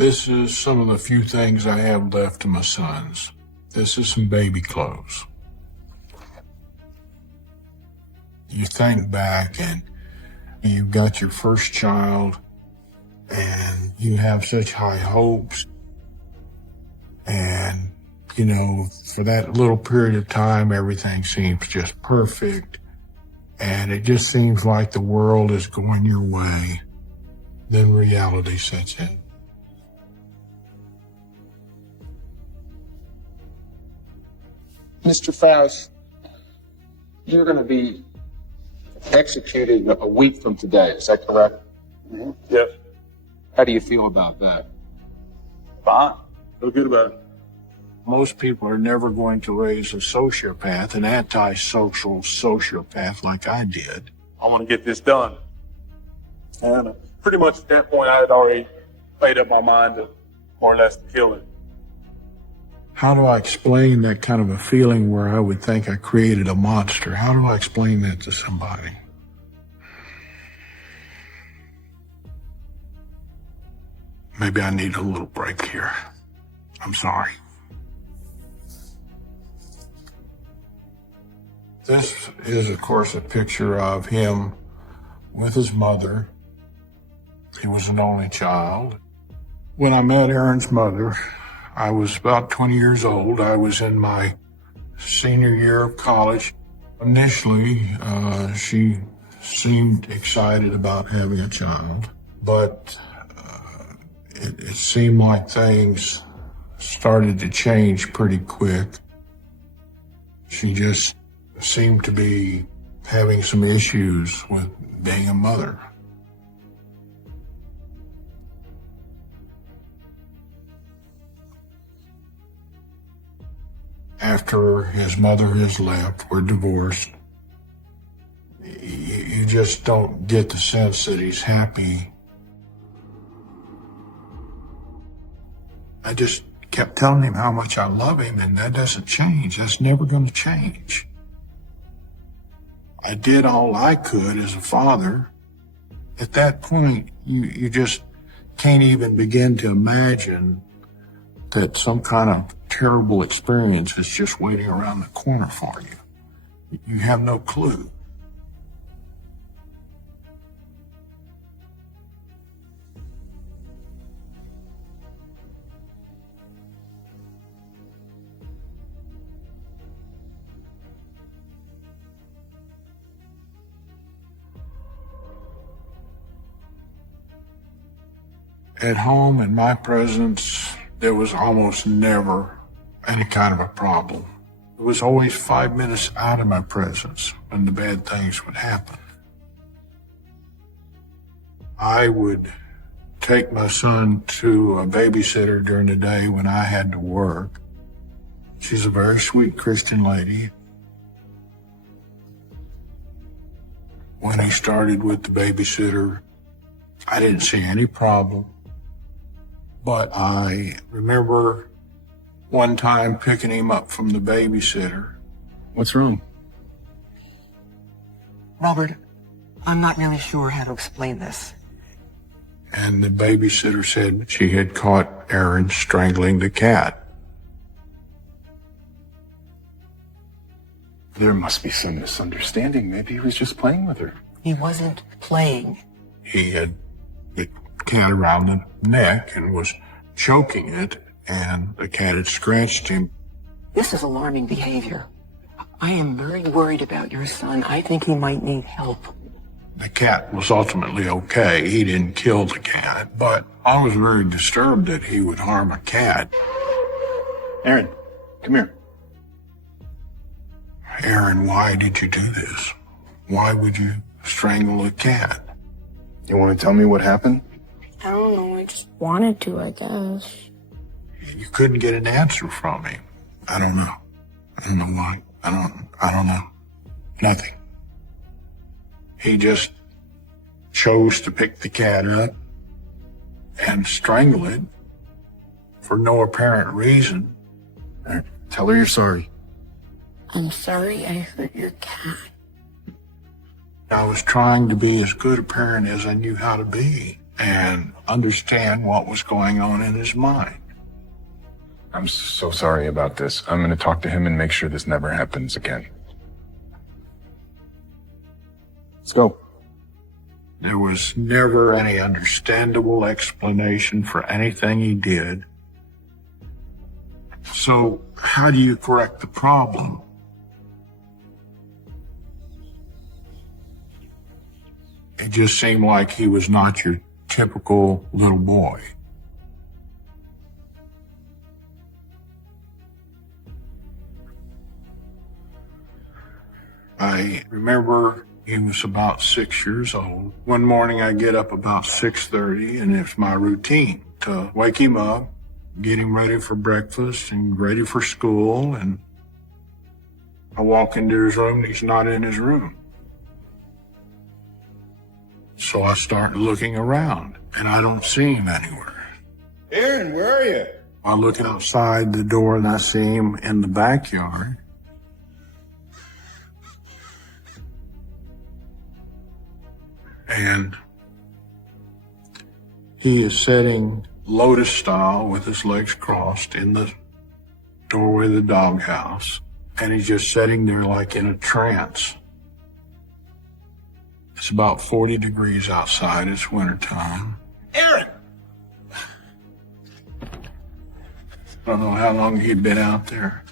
This is some of the few things I have left of my sons. This is some baby clothes. You think back and you've got your first child and you have such high hopes. And, you know, for that little period of time, everything seems just perfect. And it just seems like the world is going your way. Then reality sets in. Mr. Faust, you're going to be executed a week from today, is that correct? Mm-hmm. Yes. How do you feel about that? Fine. Feel good about it. Most people are never going to raise a sociopath, an antisocial sociopath like I did. I want to get this done. And pretty much at that point, I had already made up my mind to more or less to kill him. How do I explain that kind of a feeling where I would think I created a monster? How do I explain that to somebody? Maybe I need a little break here. I'm sorry. This is, of course, a picture of him with his mother. He was an only child. When I met Aaron's mother, I was about 20 years old. I was in my senior year of college. Initially, she seemed excited about having a child, but it seemed like things started to change pretty quick. She just seemed to be having some issues with being a mother. After his mother has left, we're divorced. You just don't get the sense that he's happy. I just kept telling him how much I love him, and that doesn't change. That's never going to change. I did all I could as a father. At that point, you just can't even begin to imagine that some kind of terrible experience is just waiting around the corner for you. You have no clue. At home, in my presence, there was almost never any kind of a problem. It was always 5 minutes out of my presence when the bad things would happen. I would take my son to a babysitter during the day when I had to work. She's a very sweet Christian lady. When he started with the babysitter, I didn't see any problem. But I remember one time picking him up from the babysitter. What's wrong? Robert, I'm not really sure how to explain this. And the babysitter said she had caught Aaron strangling the cat. There must be some misunderstanding. Maybe he was just playing with her. He wasn't playing. He had the cat around the neck and was choking it, and the cat had scratched him. This is alarming behavior. I am very worried about your son. I think he might need help. The cat was ultimately okay. He didn't kill the cat, but I was very disturbed that he would harm a cat. Aaron, come here. Aaron, why did you do this? Why would you strangle a cat? You want to tell me what happened? I don't know, I just wanted to, I guess. You couldn't get an answer from him. I don't know. I don't know why. I don't know. Nothing. He just chose to pick the cat up and strangle it for no apparent reason. Tell her you're sorry. I'm sorry I hurt your cat. I was trying to be as good a parent as I knew how to be. and understand what was going on in his mind. I'm so sorry about this. I'm going to talk to him and make sure this never happens again. Let's go. There was never any understandable explanation for anything he did. So how do you correct the problem? It just seemed like he was not your typical little boy. I remember he was about 6 years old. One morning I get up about 6:30, and it's my routine to wake him up, get him ready for breakfast and ready for school, and I walk into his room and he's not in his room. So I start looking around and I don't see him anywhere. Aaron, where are you? I look outside the door and I see him in the backyard. And he is sitting lotus style with his legs crossed in the doorway of the doghouse. And he's just sitting there like in a trance. It's about 40 degrees outside. It's wintertime. Aaron! I don't know how long he'd been out there.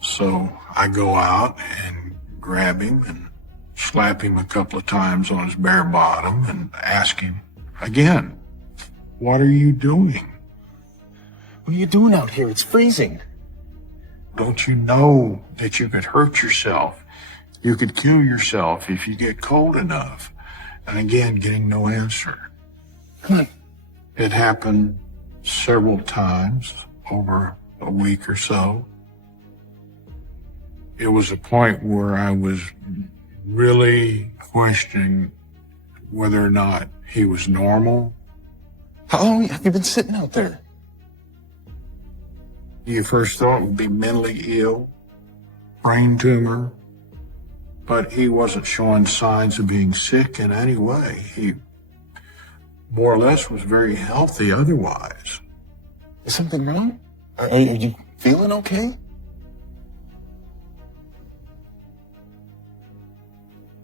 So I go out and grab him and slap him a couple of times on his bare bottom and ask him again, what are you doing? What are you doing out here? It's freezing. Don't you know that you could hurt yourself? You could kill yourself if you get cold enough. And again, getting no answer. Come on. It happened several times over a week or so. It was a point where I was really questioning whether or not he was normal. How long have you been sitting out there? You first thought would be mentally ill, brain tumor, but he wasn't showing signs of being sick in any way. He more or less was very healthy otherwise. Is something wrong? Are you feeling okay?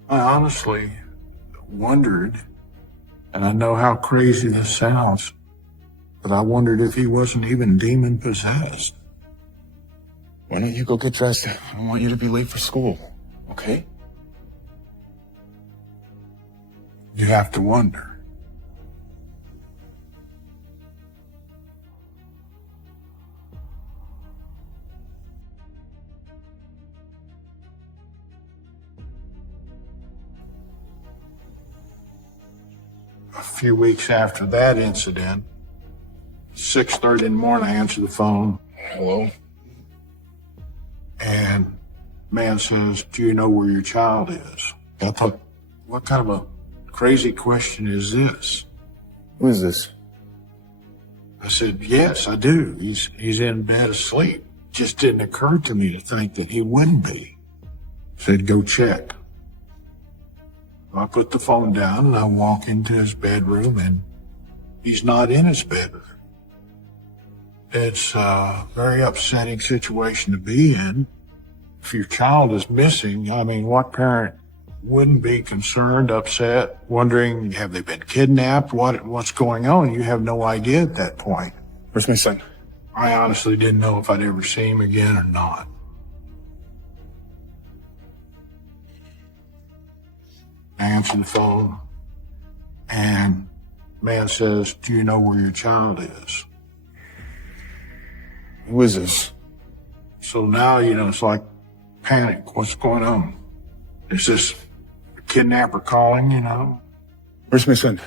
I honestly wondered, and I know how crazy this sounds, but I wondered if he wasn't even demon possessed. Why don't you go get dressed? I don't want you to be late for school, okay? You have to wonder. A few weeks after that incident, 6:30 in the morning, I answer the phone. Hello? And man says, do you know where your child is? I thought, what kind of a crazy question is this? Who is this? I said, yes, I do. He's in bed asleep. Just didn't occur to me to think that he wouldn't be. Said, go check. I put the phone down and I walk into his bedroom and he's not in his bedroom. It's a very upsetting situation to be in. If your child is missing, I mean, what parent wouldn't be concerned, upset, wondering, have they been kidnapped? What's going on? You have no idea at that point. Where's my son? I honestly didn't know if I'd ever see him again or not. I answer the phone, and man says, do you know where your child is? Who is this? So now, it's like panic. What's going on? Is this a kidnapper calling, Where's my son?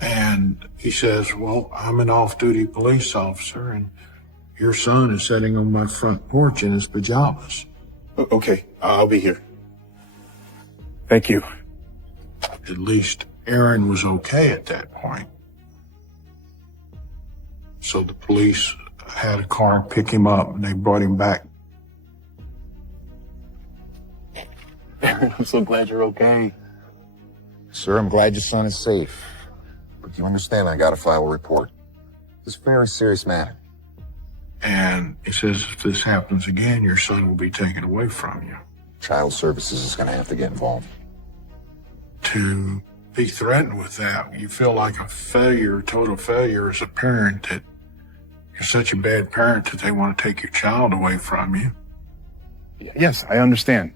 And he says, well, I'm an off-duty police officer, and your son is sitting on my front porch in his pajamas. Okay, I'll be here. Thank you. At least Aaron was okay at that point. So the police had a car pick him up, and they brought him back. Aaron, I'm so glad you're okay. Sir, I'm glad your son is safe. But You understand I gotta file a report. It's a very serious matter. And it says if this happens again, your son will be taken away from you. Child Services is gonna have to get involved. To be threatened with that, you feel like a failure, total failure as a parent, that you're such a bad parent that they want to take your child away from you. Yes, I understand.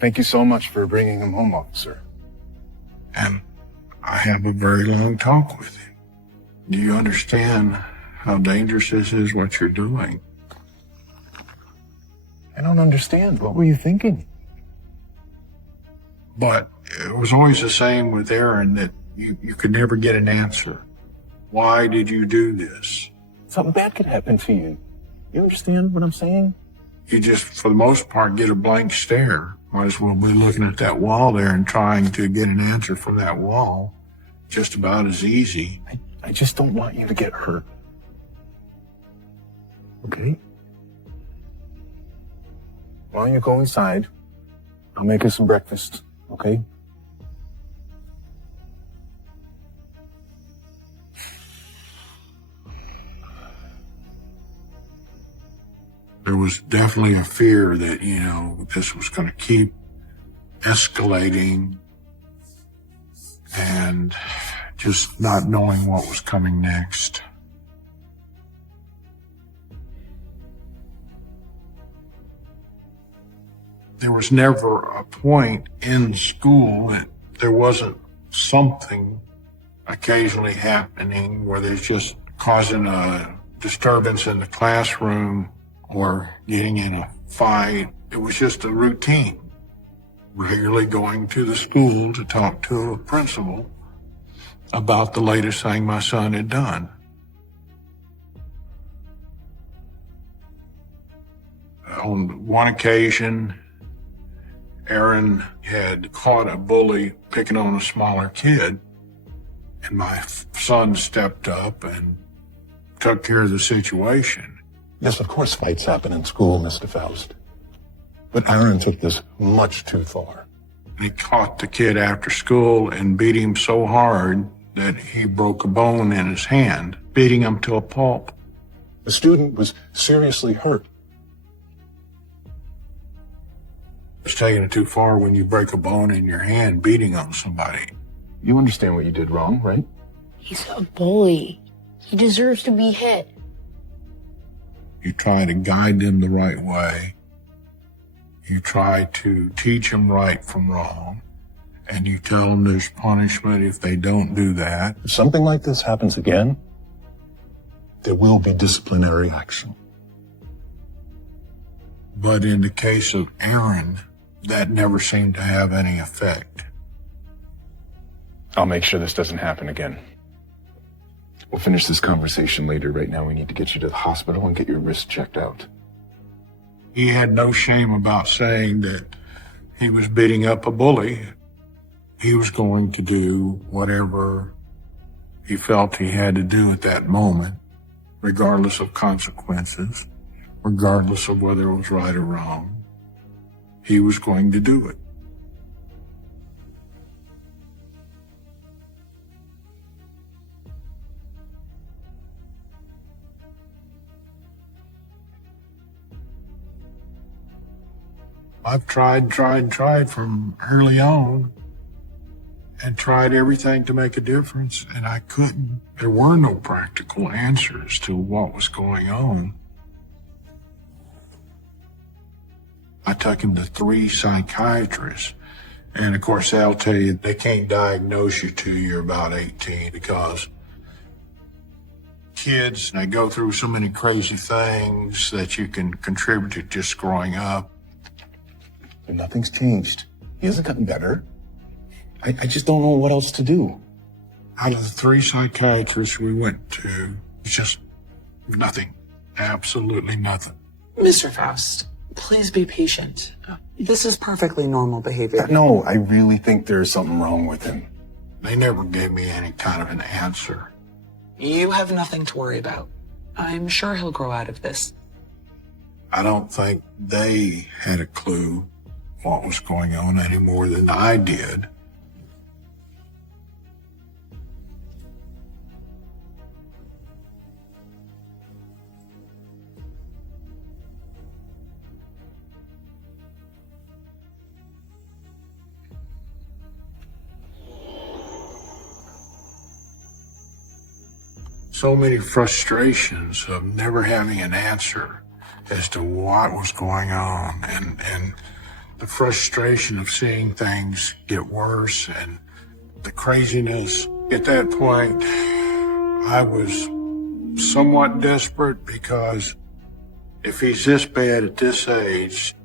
Thank you so much for bringing him home, officer. And I have a very long talk with him. Do you understand how dangerous this is, what you're doing? I don't understand. What were you thinking? But it was always the same with Aaron, that you could never get an answer. Why did you do this? Something bad could happen to you. You understand what I'm saying? You just, for the most part, get a blank stare. Might as well be looking at that wall there and trying to get an answer from that wall. Just about as easy. I just don't want you to get hurt. Okay? Why don't you go inside? I'll make us some breakfast, okay? There was definitely a fear that, this was going to keep escalating, and just not knowing what was coming next. There was never a point in school that there wasn't something occasionally happening where there's just causing a disturbance in the classroom or getting in a fight. It was just a routine. Regularly going to the school to talk to a principal about the latest thing my son had done. On one occasion, Aaron had caught a bully picking on a smaller kid, and my son stepped up and took care of the situation. Yes, of course fights happen in school, Mr. Faust. But Aaron took this much too far. He caught the kid after school and beat him so hard that he broke a bone in his hand, beating him to a pulp. The student was seriously hurt. It's taking it too far when you break a bone in your hand beating on somebody. You understand what you did wrong, right? He's a bully. He deserves to be hit. You try to guide them the right way. You try to teach them right from wrong. And you tell them there's punishment if they don't do that. If something like this happens again, there will be disciplinary action. But in the case of Aaron, that never seemed to have any effect. I'll make sure this doesn't happen again. We'll finish this conversation later. Right now, we need to get you to the hospital and get your wrist checked out. He had no shame about saying that he was beating up a bully. He was going to do whatever he felt he had to do at that moment, regardless of consequences, regardless of whether it was right or wrong. He was going to do it. I've tried from early on and tried everything to make a difference, and I couldn't. There were no practical answers to what was going on. I took him to 3 psychiatrists, and of course they'll tell you they can't diagnose you till you're about 18 because kids, they go through so many crazy things that you can contribute to just growing up. But nothing's changed. He hasn't gotten better. I just don't know what else to do. Out of the 3 psychiatrists we went to, it's just nothing. Absolutely nothing. Mr. Faust, please be patient. This is perfectly normal behavior. No, I really think there's something wrong with him. They never gave me any kind of an answer. You have nothing to worry about. I'm sure he'll grow out of this. I don't think they had a clue what was going on any more than I did. so many frustrations of never having an answer as to what was going on, and the frustration of seeing things get worse and the craziness. At that point, I was somewhat desperate, because if he's this bad at this age,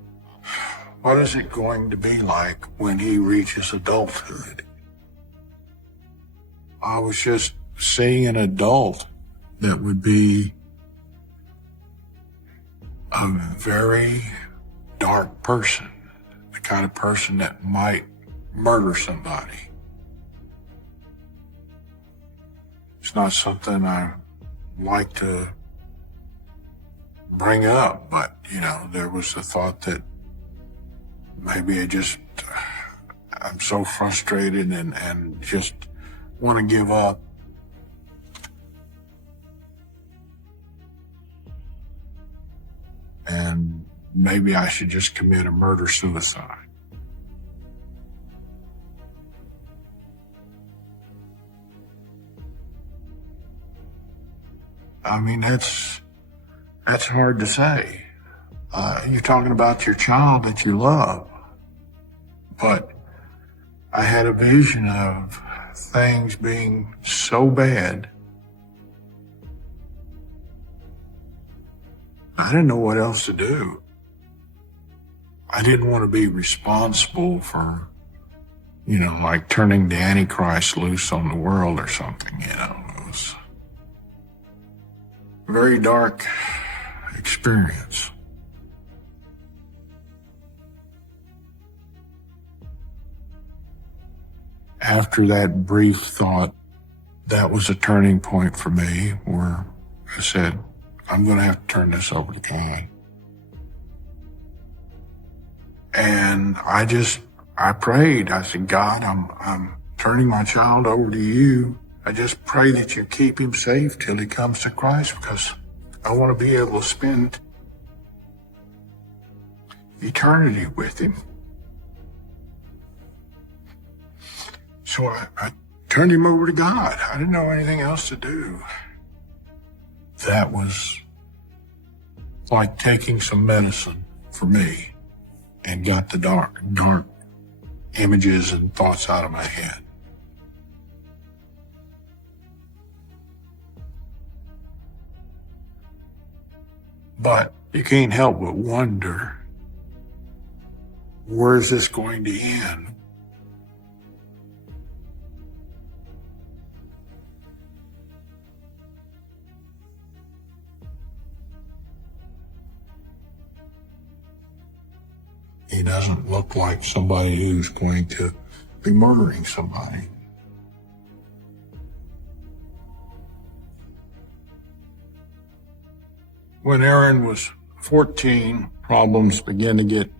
what is it going to be like when he reaches adulthood? I was just seeing an adult that would be a very dark person, the kind of person that might murder somebody. It's not something I like to bring up, but, there was the thought that maybe I'm so frustrated and just want to give up. And maybe I should just commit a murder-suicide. I mean, that's hard to say. You're talking about your child that you love. But I had a vision of things being so bad, I didn't know what else to do. I didn't want to be responsible for, like turning the Antichrist loose on the world or something, It was a very dark experience. After that brief thought, that was a turning point for me where I said, I'm going to have to turn this over to God. And I prayed. I said, God, I'm turning my child over to you. I just pray that you keep him safe till he comes to Christ, because I want to be able to spend eternity with him. So I turned him over to God. I didn't know anything else to do. That was like taking some medicine for me and got the dark images and thoughts out of my head. But you can't help but wonder, where's this going to end? He doesn't look like somebody who's going to be murdering somebody. When Aaron was 14, problems began to get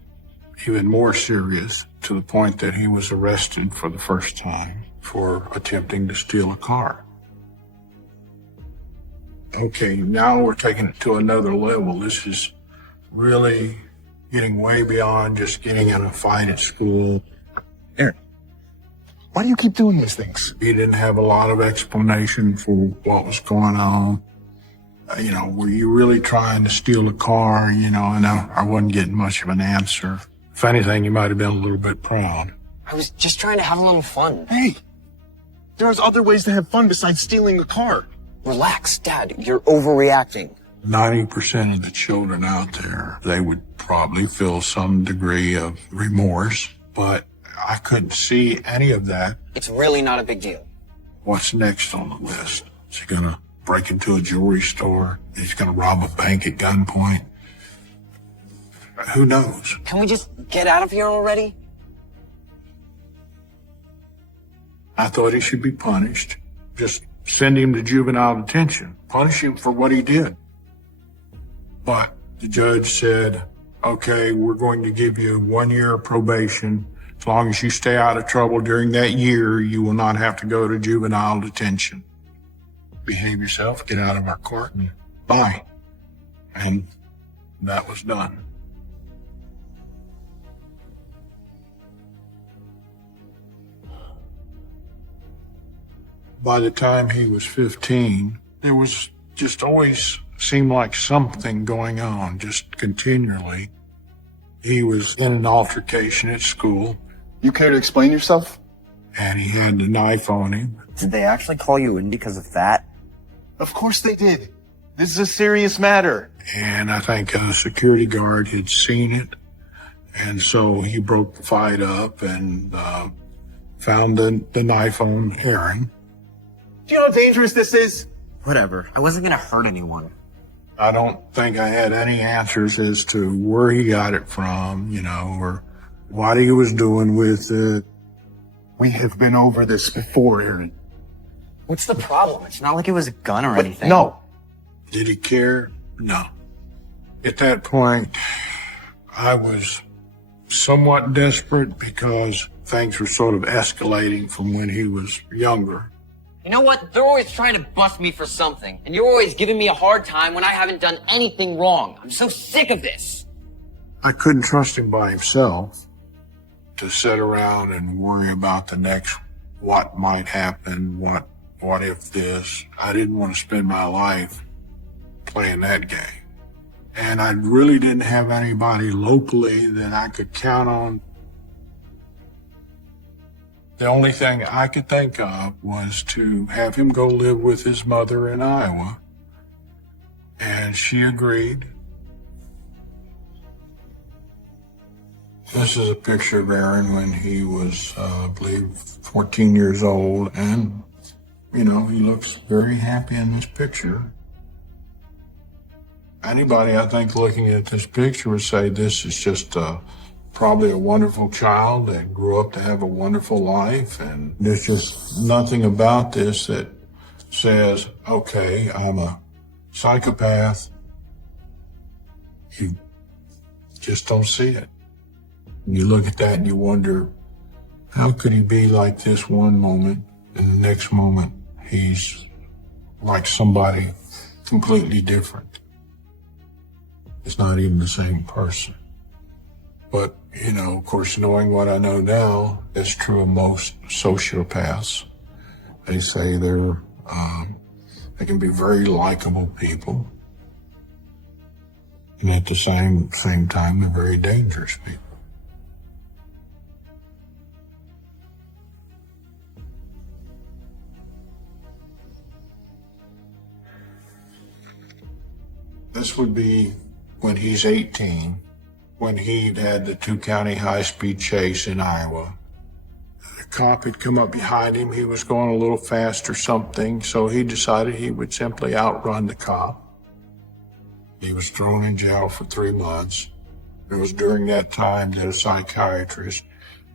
even more serious, to the point that he was arrested for the first time for attempting to steal a car. Okay, now we're taking it to another level. This is really getting way beyond just getting in a fight at school. Aaron, why do you keep doing these things? He didn't have a lot of explanation for what was going on. Were you really trying to steal a car? And I wasn't getting much of an answer. If anything, you might have been a little bit proud. I was just trying to have a little fun. Hey, there's other ways to have fun besides stealing a car. Relax, Dad. You're overreacting. 90% of the children out there, they would probably feel some degree of remorse, but I couldn't see any of that. It's really not a big deal. What's next on the list? Is he gonna break into a jewelry store? Is he gonna rob a bank at gunpoint? Who knows? Can we just get out of here already? I thought he should be punished. Just send him to juvenile detention. Punish him for what he did. But the judge said, okay, we're going to give you 1 year of probation. As long as you stay out of trouble during that year, you will not have to go to juvenile detention. Behave yourself, get out of our court, and bye. And that was done. By the time he was 15, There was just always seemed like something going on, just continually. He was in an altercation at school, You care to explain yourself? and he had the knife on him. Did they actually call you in because of that? Of course they did. This is a serious matter. And I think a security guard had seen it. And so he broke the fight up and found the knife on Aaron. Do you know how dangerous this is? Whatever. I wasn't gonna hurt anyone. I don't think I had any answers as to where he got it from, or what he was doing with it. We have been over this before, Aaron. What's the problem? It's not like it was a gun or anything. No. Did he care? No. At that point, I was somewhat desperate because things were sort of escalating from when he was younger. You know what? They're always trying to bust me for something, and you're always giving me a hard time when I haven't done anything wrong. I'm so sick of this. I couldn't trust him by himself to sit around and worry about the next, what might happen, what if this. I didn't want to spend my life playing that game. And I really didn't have anybody locally that I could count on. The only thing I could think of was to have him go live with his mother in Iowa. And she agreed. This is a picture of Aaron when he was, I believe, 14 years old. And, he looks very happy in this picture. Anybody, I think, looking at this picture would say this is just probably a wonderful child that grew up to have a wonderful life. And there's just nothing about this that says, okay, I'm a psychopath. You just don't see it. And you look at that and you wonder, how could he be like this one moment, and the next moment he's like somebody completely different? It's not even the same person. But, of course, knowing what I know now, it's true of most sociopaths. They say they can be very likable people. And at the same time, they're very dangerous people. This would be when he's 18, when he'd had the 2-county high-speed chase in Iowa. The cop had come up behind him. He was going a little fast or something, so he decided he would simply outrun the cop. He was thrown in jail for 3 months. It was during that time that a psychiatrist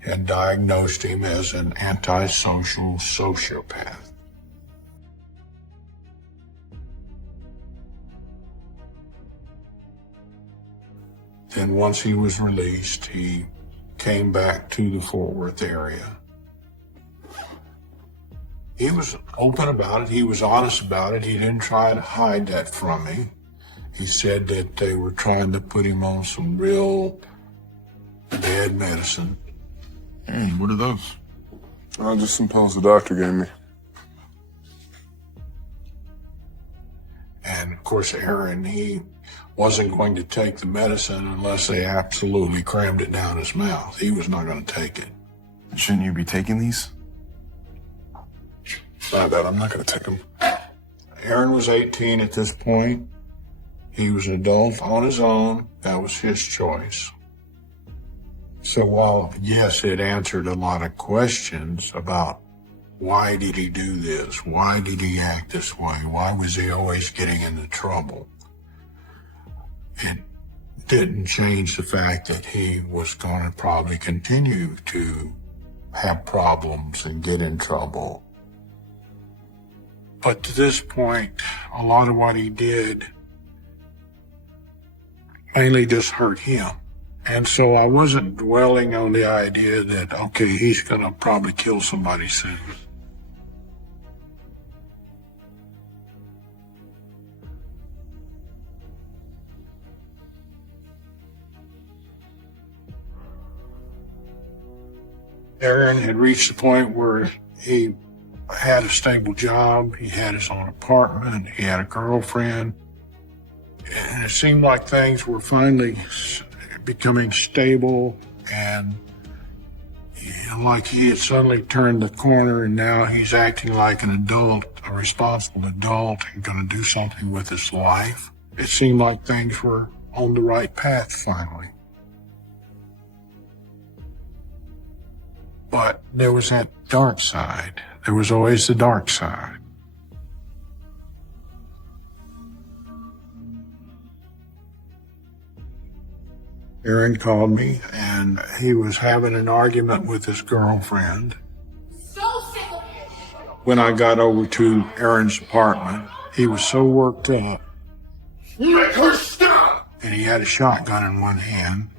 had diagnosed him as an antisocial sociopath. Then once he was released, he came back to the Fort Worth area. He was open about it. He was honest about it. He didn't try to hide that from me. He said that they were trying to put him on some real bad medicine. Hey, what are those? Just some pills the doctor gave me. And of course, Aaron, he wasn't going to take the medicine unless they absolutely crammed it down his mouth. He was not going to take it. Shouldn't you be taking these? Not that, I'm not going to take them. Aaron was 18 at this point. He was an adult on his own. That was his choice. So while, yes, it answered a lot of questions about why did he do this? Why did he act this way? Why was he always getting into trouble? It didn't change the fact that he was going to probably continue to have problems and get in trouble. But to this point, a lot of what he did mainly just hurt him. And so I wasn't dwelling on the idea that, okay, he's going to probably kill somebody soon. Aaron had reached the point where he had a stable job. He had his own apartment. He had a girlfriend. And it seemed like things were finally becoming stable, and like he had suddenly turned the corner, and now he's acting like an adult, a responsible adult, and going to do something with his life. It seemed like things were on the right path finally. But there was that dark side. There was always the dark side. Aaron called me, and he was having an argument with his girlfriend. When I got over to Aaron's apartment, he was so worked up. Make her stop! And he had a shotgun in one hand,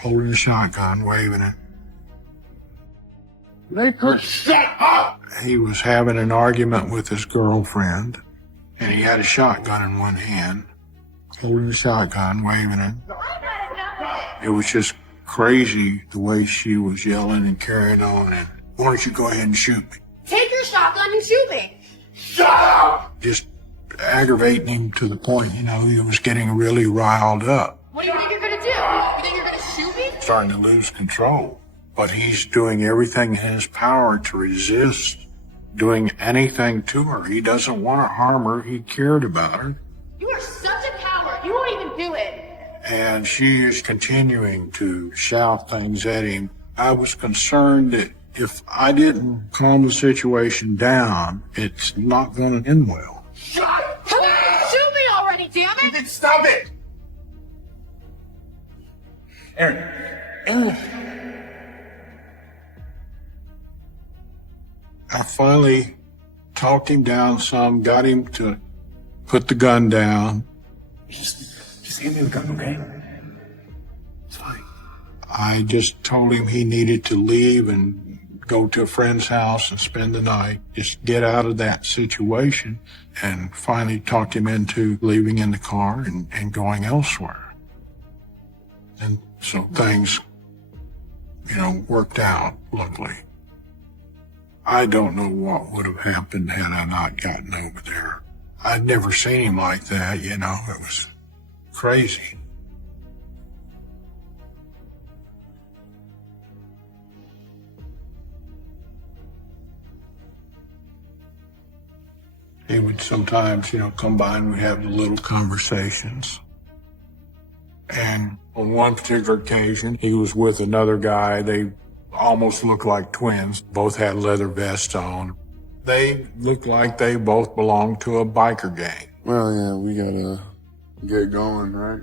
holding the shotgun, waving it. Make her shut up! He was having an argument with his girlfriend, and he had a shotgun in one hand, holding the shotgun, waving it. It was just crazy the way she was yelling and carrying on, and why don't you go ahead and shoot me? Take your shotgun and shoot me. Shut up! Just aggravating him to the point, he was getting really riled up. What do you think you're gonna do? You think you're gonna shoot me? Starting to lose control. But he's doing everything in his power to resist doing anything to her. He doesn't want to harm her. He cared about her. You are such a coward. You won't even do it. And she is continuing to shout things at him. I was concerned that if I didn't calm the situation down, it's not going to end well. Shoot me already, damn it! Stop it! Aaron. I finally talked him down some, got him to put the gun down. Just hand me the gun, okay? It's fine. I just told him he needed to leave and go to a friend's house and spend the night, just get out of that situation, and finally talked him into leaving in the car and going elsewhere. And so things, worked out, luckily. I don't know what would have happened had I not gotten over there. I'd never seen him like that, it was crazy. He would sometimes, come by and we'd have the little conversations. And on one particular occasion, he was with another guy. They almost looked like twins. Both had leather vests on. They looked like they both belonged to a biker gang. Well, yeah, we gotta get going, right?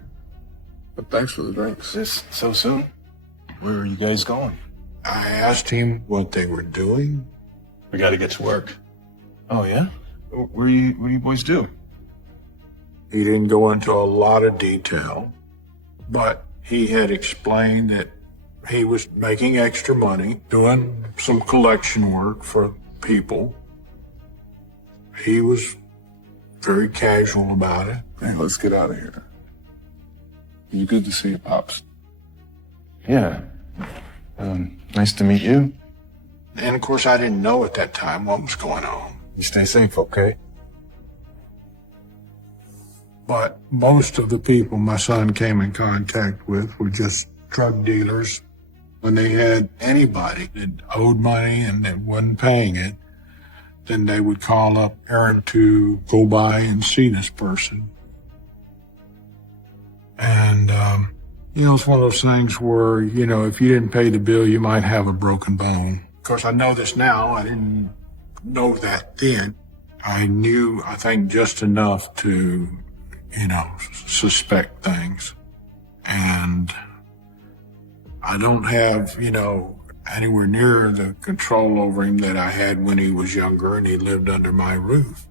But thanks for the drinks. This so soon? Where are you guys going? I asked him what they were doing. We got to get to work. Oh, yeah? What do you boys do? He didn't go into a lot of detail, but he had explained that he was making extra money, doing some collection work for people. He was very casual about it. Hey, let's get out of here. You good to see you, Pops. Yeah. Nice to meet you. And of course, I didn't know at that time what was going on. You stay safe, okay? But most of the people my son came in contact with were just drug dealers. When they had anybody that owed money and that wasn't paying it, then they would call up Aaron to go by and see this person. And, it's one of those things where, if you didn't pay the bill, you might have a broken bone. Of course, I know this now. I didn't know that then. I knew, I think, just enough to, suspect things. And I don't have, anywhere near the control over him that I had when he was younger and he lived under my roof.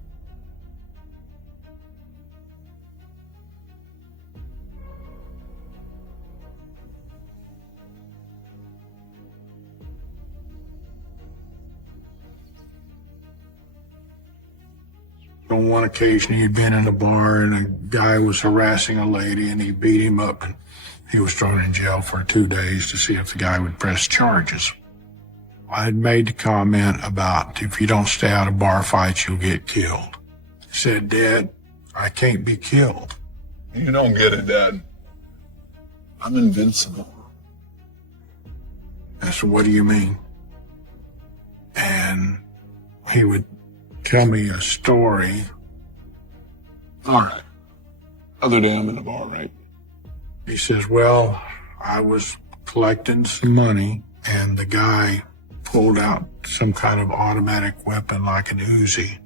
On one occasion, he'd been in a bar and a guy was harassing a lady and he beat him up and he was thrown in jail for 2 days to see if the guy would press charges. I had made the comment about if you don't stay out of bar fights, you'll get killed. He said, Dad, I can't be killed. You don't get it, Dad. I'm invincible. I said, what do you mean? And he would tell me a story. All right. Other day I'm in a bar, right? He says, well, I was collecting some money and the guy pulled out some kind of automatic weapon like an Uzi.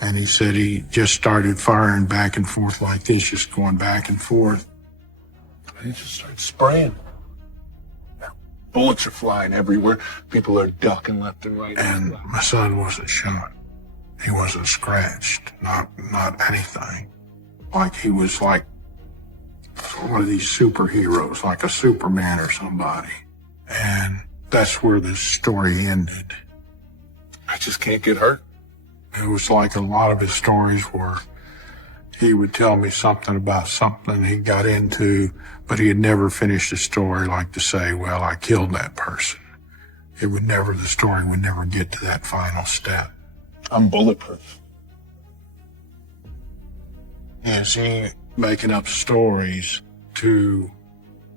And he said he just started firing back and forth like this, just going back and forth. He just started spraying. Bullets are flying everywhere. People are ducking left and right. And my son wasn't shot. He wasn't scratched, not anything. Like he was like one of these superheroes, like a Superman or somebody. And that's where the story ended. I just can't get hurt. It was like a lot of his stories where he would tell me something about something he got into, but he had never finished the story, like to say, well, I killed that person. The story would never get to that final step. I'm bulletproof. Is he making up stories to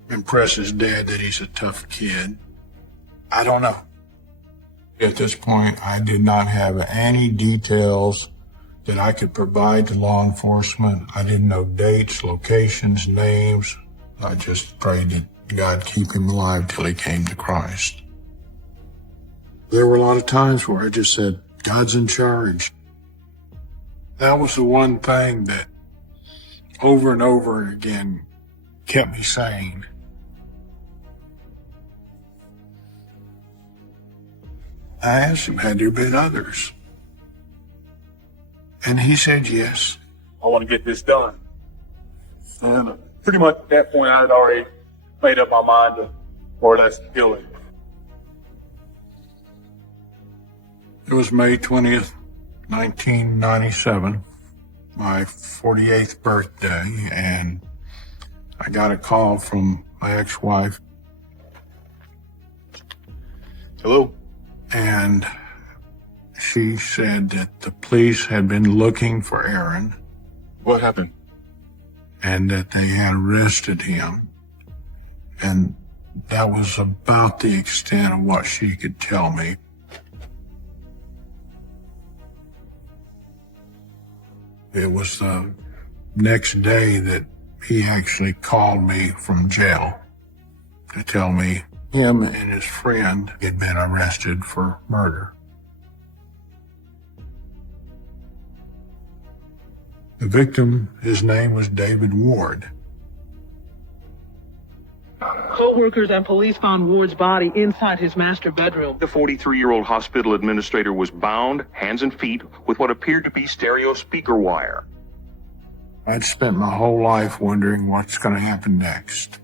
impress his dad that he's a tough kid? I don't know. At this point, I did not have any details that I could provide to law enforcement. I didn't know dates, locations, names. I just prayed that God keep him alive till he came to Christ. There were a lot of times where I just said, God's in charge. That was the one thing that over and over again kept me sane. I asked him, had there been others? And he said yes. I want to get this done. And pretty much at that point, I had already made up my mind to more or less kill him. It was May 20th, 1997, my 48th birthday, and I got a call from my ex-wife. Hello? And she said that the police had been looking for Aaron. What happened? And that they had arrested him. And that was about the extent of what she could tell me. It was the next day that he actually called me from jail to tell me him and his friend had been arrested for murder. The victim, his name was David Ward. Co-workers and police found Ward's body inside his master bedroom. The 43-year-old hospital administrator was bound, hands and feet, with what appeared to be stereo speaker wire. I'd spent my whole life wondering what's going to happen next.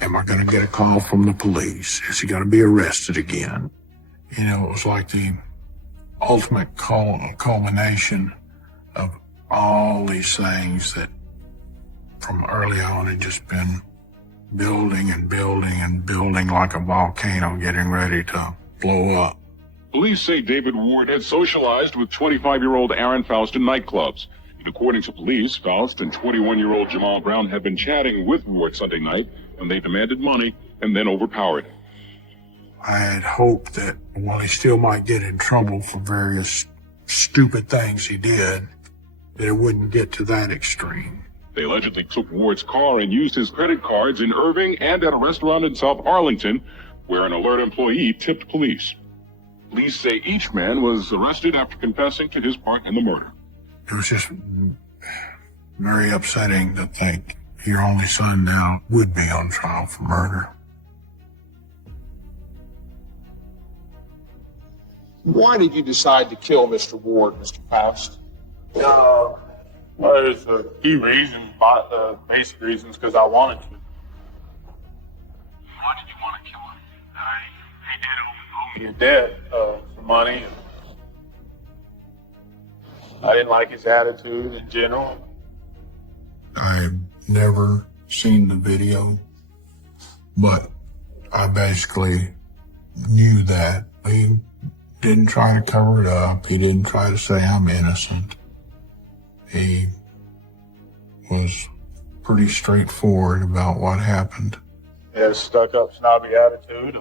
Am I going to get a call from the police? Is he going to be arrested again? You know, it was like the ultimate culmination of all these things that from early on had just been building and building and building like a volcano getting ready to blow up. Police say David Ward had socialized with 25-year-old Aaron Faust in nightclubs. And according to police, Faust and 21-year-old Jamal Brown had been chatting with Ward Sunday night when they demanded money and then overpowered him. I had hoped that while he still might get in trouble for various stupid things he did, that it wouldn't get to that extreme. They allegedly took Ward's car and used his credit cards in Irving and at a restaurant in South Arlington, where an alert employee tipped police. Police say each man was arrested after confessing to his part in the murder. It was just very upsetting to think your only son now would be on trial for murder. Why did you decide to kill Mr. Ward, Mr. Faust? Well, there's a few reasons, basic reasons, because I wanted to. Why did you want to kill him? He did He was dead for money. And I didn't like his attitude in general. I've never seen the video, but I basically knew that. He didn't try to cover it up. He didn't try to say I'm innocent. He was pretty straightforward about what happened. He had a stuck-up, snobby attitude.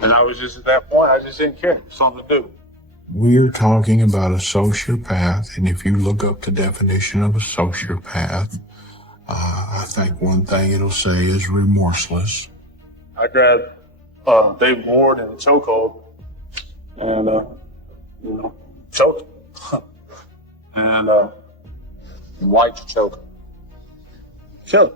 And I was just, at that point, I just didn't care. Something to do. We're talking about a sociopath, and if you look up the definition of a sociopath, I think one thing it'll say is remorseless. I grabbed David Ward in a chokehold and, choked him. And Why'd you choke him? killed him.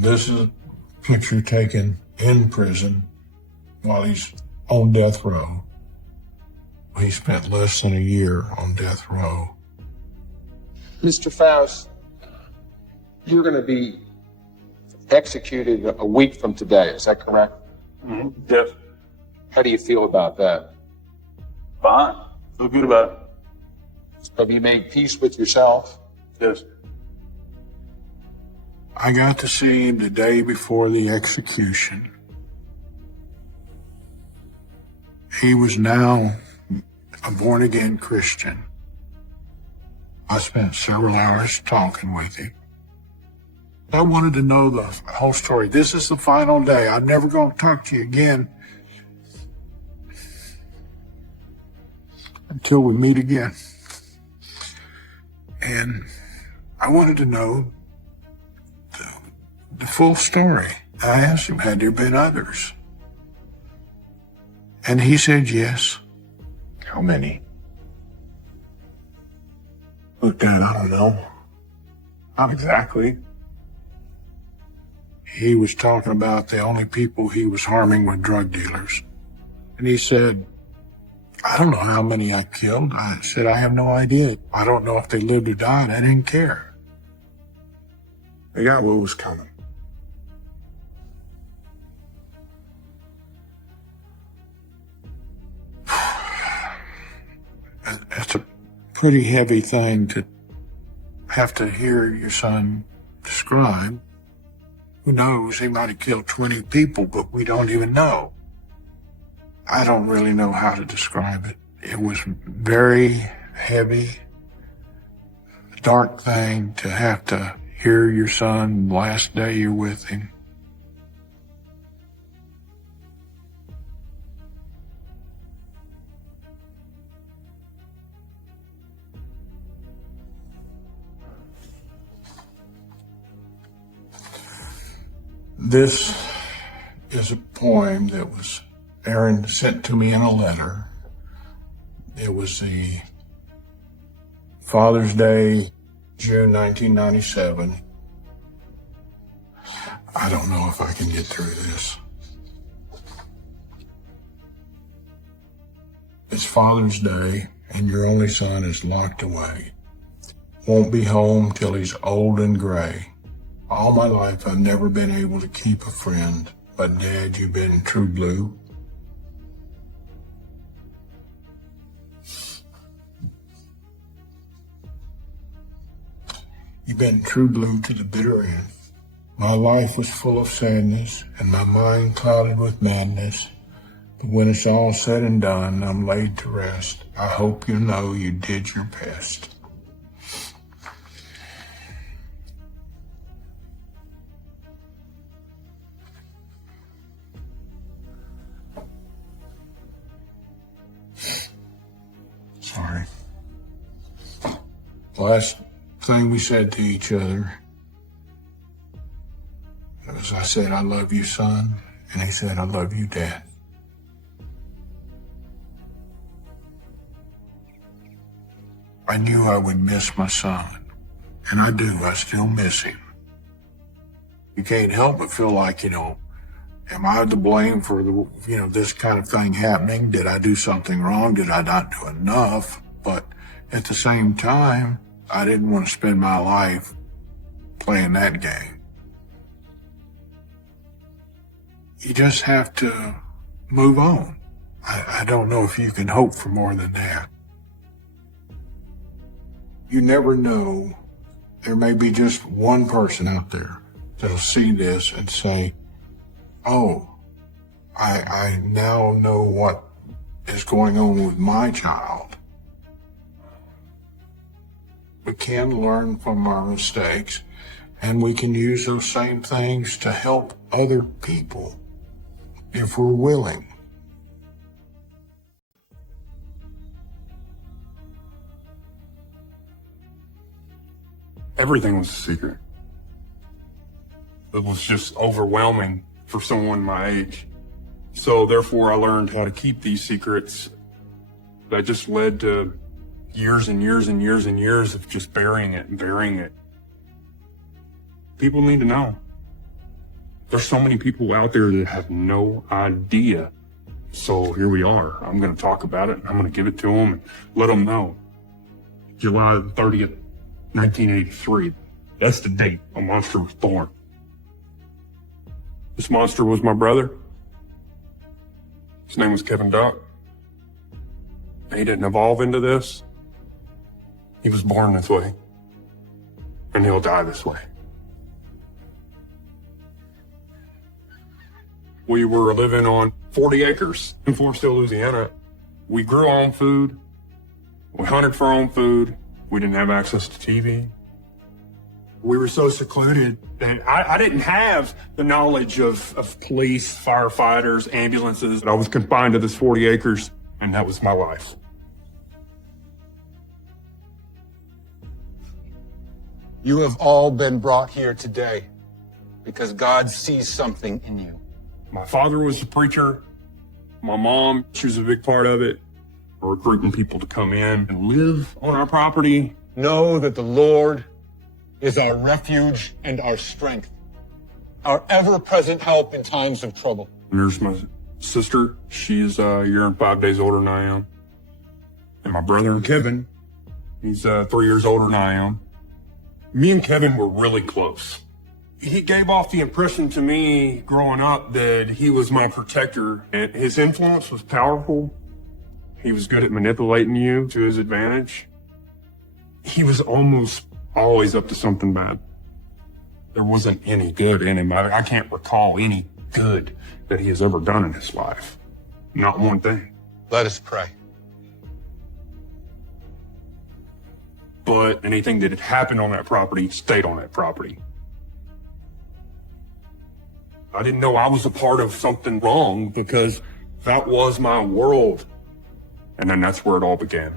This is a picture taken in prison while he's on death row. He spent less than a year on death row. Mr. Faust, you're going to be executed a week from today, is that correct? Mm-hmm. Yes. How do you feel about that? Fine. Feel good about it. Have you made peace with yourself? Yes. I got to see him the day before the execution. He was now a born-again Christian. I spent several hours talking with him. I wanted to know the whole story. This is the final day. I'm never going to talk to you again until we meet again. And I wanted to know the full story. I asked him, had there been others? And he said yes. How many? Look, Dad, I don't know. Not exactly. He was talking about the only people he was harming were drug dealers. And he said, I don't know how many I killed. I said, I have no idea. I don't know if they lived or died. I didn't care. They got what was coming. That's a pretty heavy thing to have to hear your son describe. Who knows? He might have killed 20 people, but we don't even know. I don't really know how to describe it. It was very heavy, dark thing to have to hear your son last day you're with him. This is a poem that was Aaron sent to me in a letter. It was the Father's Day, June 1997. I don't know if I can get through this. It's Father's Day, and your only son is locked away. Won't be home till he's old and gray. All my life, I've never been able to keep a friend, but Dad, you've been true blue. You've been true blue to the bitter end. My life was full of sadness, and my mind clouded with madness. But when it's all said and done, I'm laid to rest. I hope you know you did your best. Sorry. Last thing we said to each other was I said, I love you, son. And he said, I love you, Dad. I knew I would miss my son. And I do. I still miss him. You can't help but feel like, am I to blame for this kind of thing happening? Did I do something wrong? Did I not do enough? But at the same time, I didn't want to spend my life playing that game. You just have to move on. I don't know if you can hope for more than that. You never know. There may be just one person out there that'll see this and say, oh, I now know what is going on with my child. We can learn from our mistakes, and we can use those same things to help other people if we're willing. Everything was a secret. It was just overwhelming for someone my age. So therefore I learned how to keep these secrets. That just led to years and years and years and years of just burying it and burying it. People need to know. There's so many people out there that have no idea. So here we are. I'm going to talk about it. I'm going to give it to them and let them know. July 30th, 1983. That's the date a monster was born. This monster was my brother. His name was Kevin Duck. He didn't evolve into this. He was born this way. And he'll die this way. We were living on 40 acres in Foresthill, Louisiana. We grew our own food. We hunted for our own food. We didn't have access to TV. We were so secluded that I didn't have the knowledge of police, firefighters, ambulances. I was confined to this 40 acres, and that was my life. You have all been brought here today because God sees something in you. My father was a preacher. My mom, she was a big part of it. We're recruiting people to come in and live on our property. Know that the Lord is our refuge and our strength, our ever-present help in times of trouble. And there's my sister. She's a year and 5 days older than I am. And my brother Kevin, he's 3 years older than I am. Me and Kevin were really close. He gave off the impression to me growing up that he was my protector, and his influence was powerful. He was good at manipulating you to his advantage. He was almost always up to something bad. There wasn't any good in him. I can't recall any good that he has ever done in his life. Not one thing. Let us pray. But anything that had happened on that property stayed on that property. I didn't know I was a part of something wrong because that was my world. And then that's where it all began.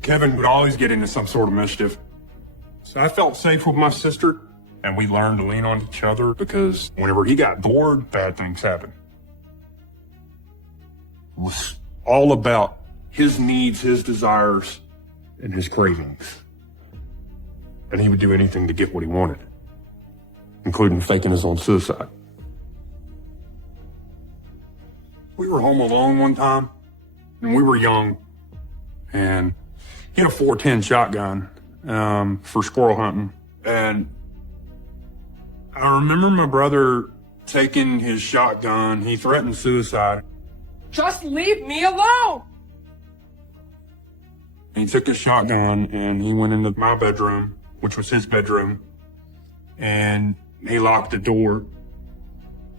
Kevin would always get into some sort of mischief. So I felt safe with my sister, and we learned to lean on each other because whenever he got bored, bad things happened. It was all about his needs, his desires, and his cravings. And he would do anything to get what he wanted, including faking his own suicide. We were home alone one time, and we were young, and he had a 410 shotgun for squirrel hunting. And I remember my brother taking his shotgun. He threatened suicide. Just leave me alone! He took his shotgun and he went into my bedroom, which was his bedroom, and he locked the door.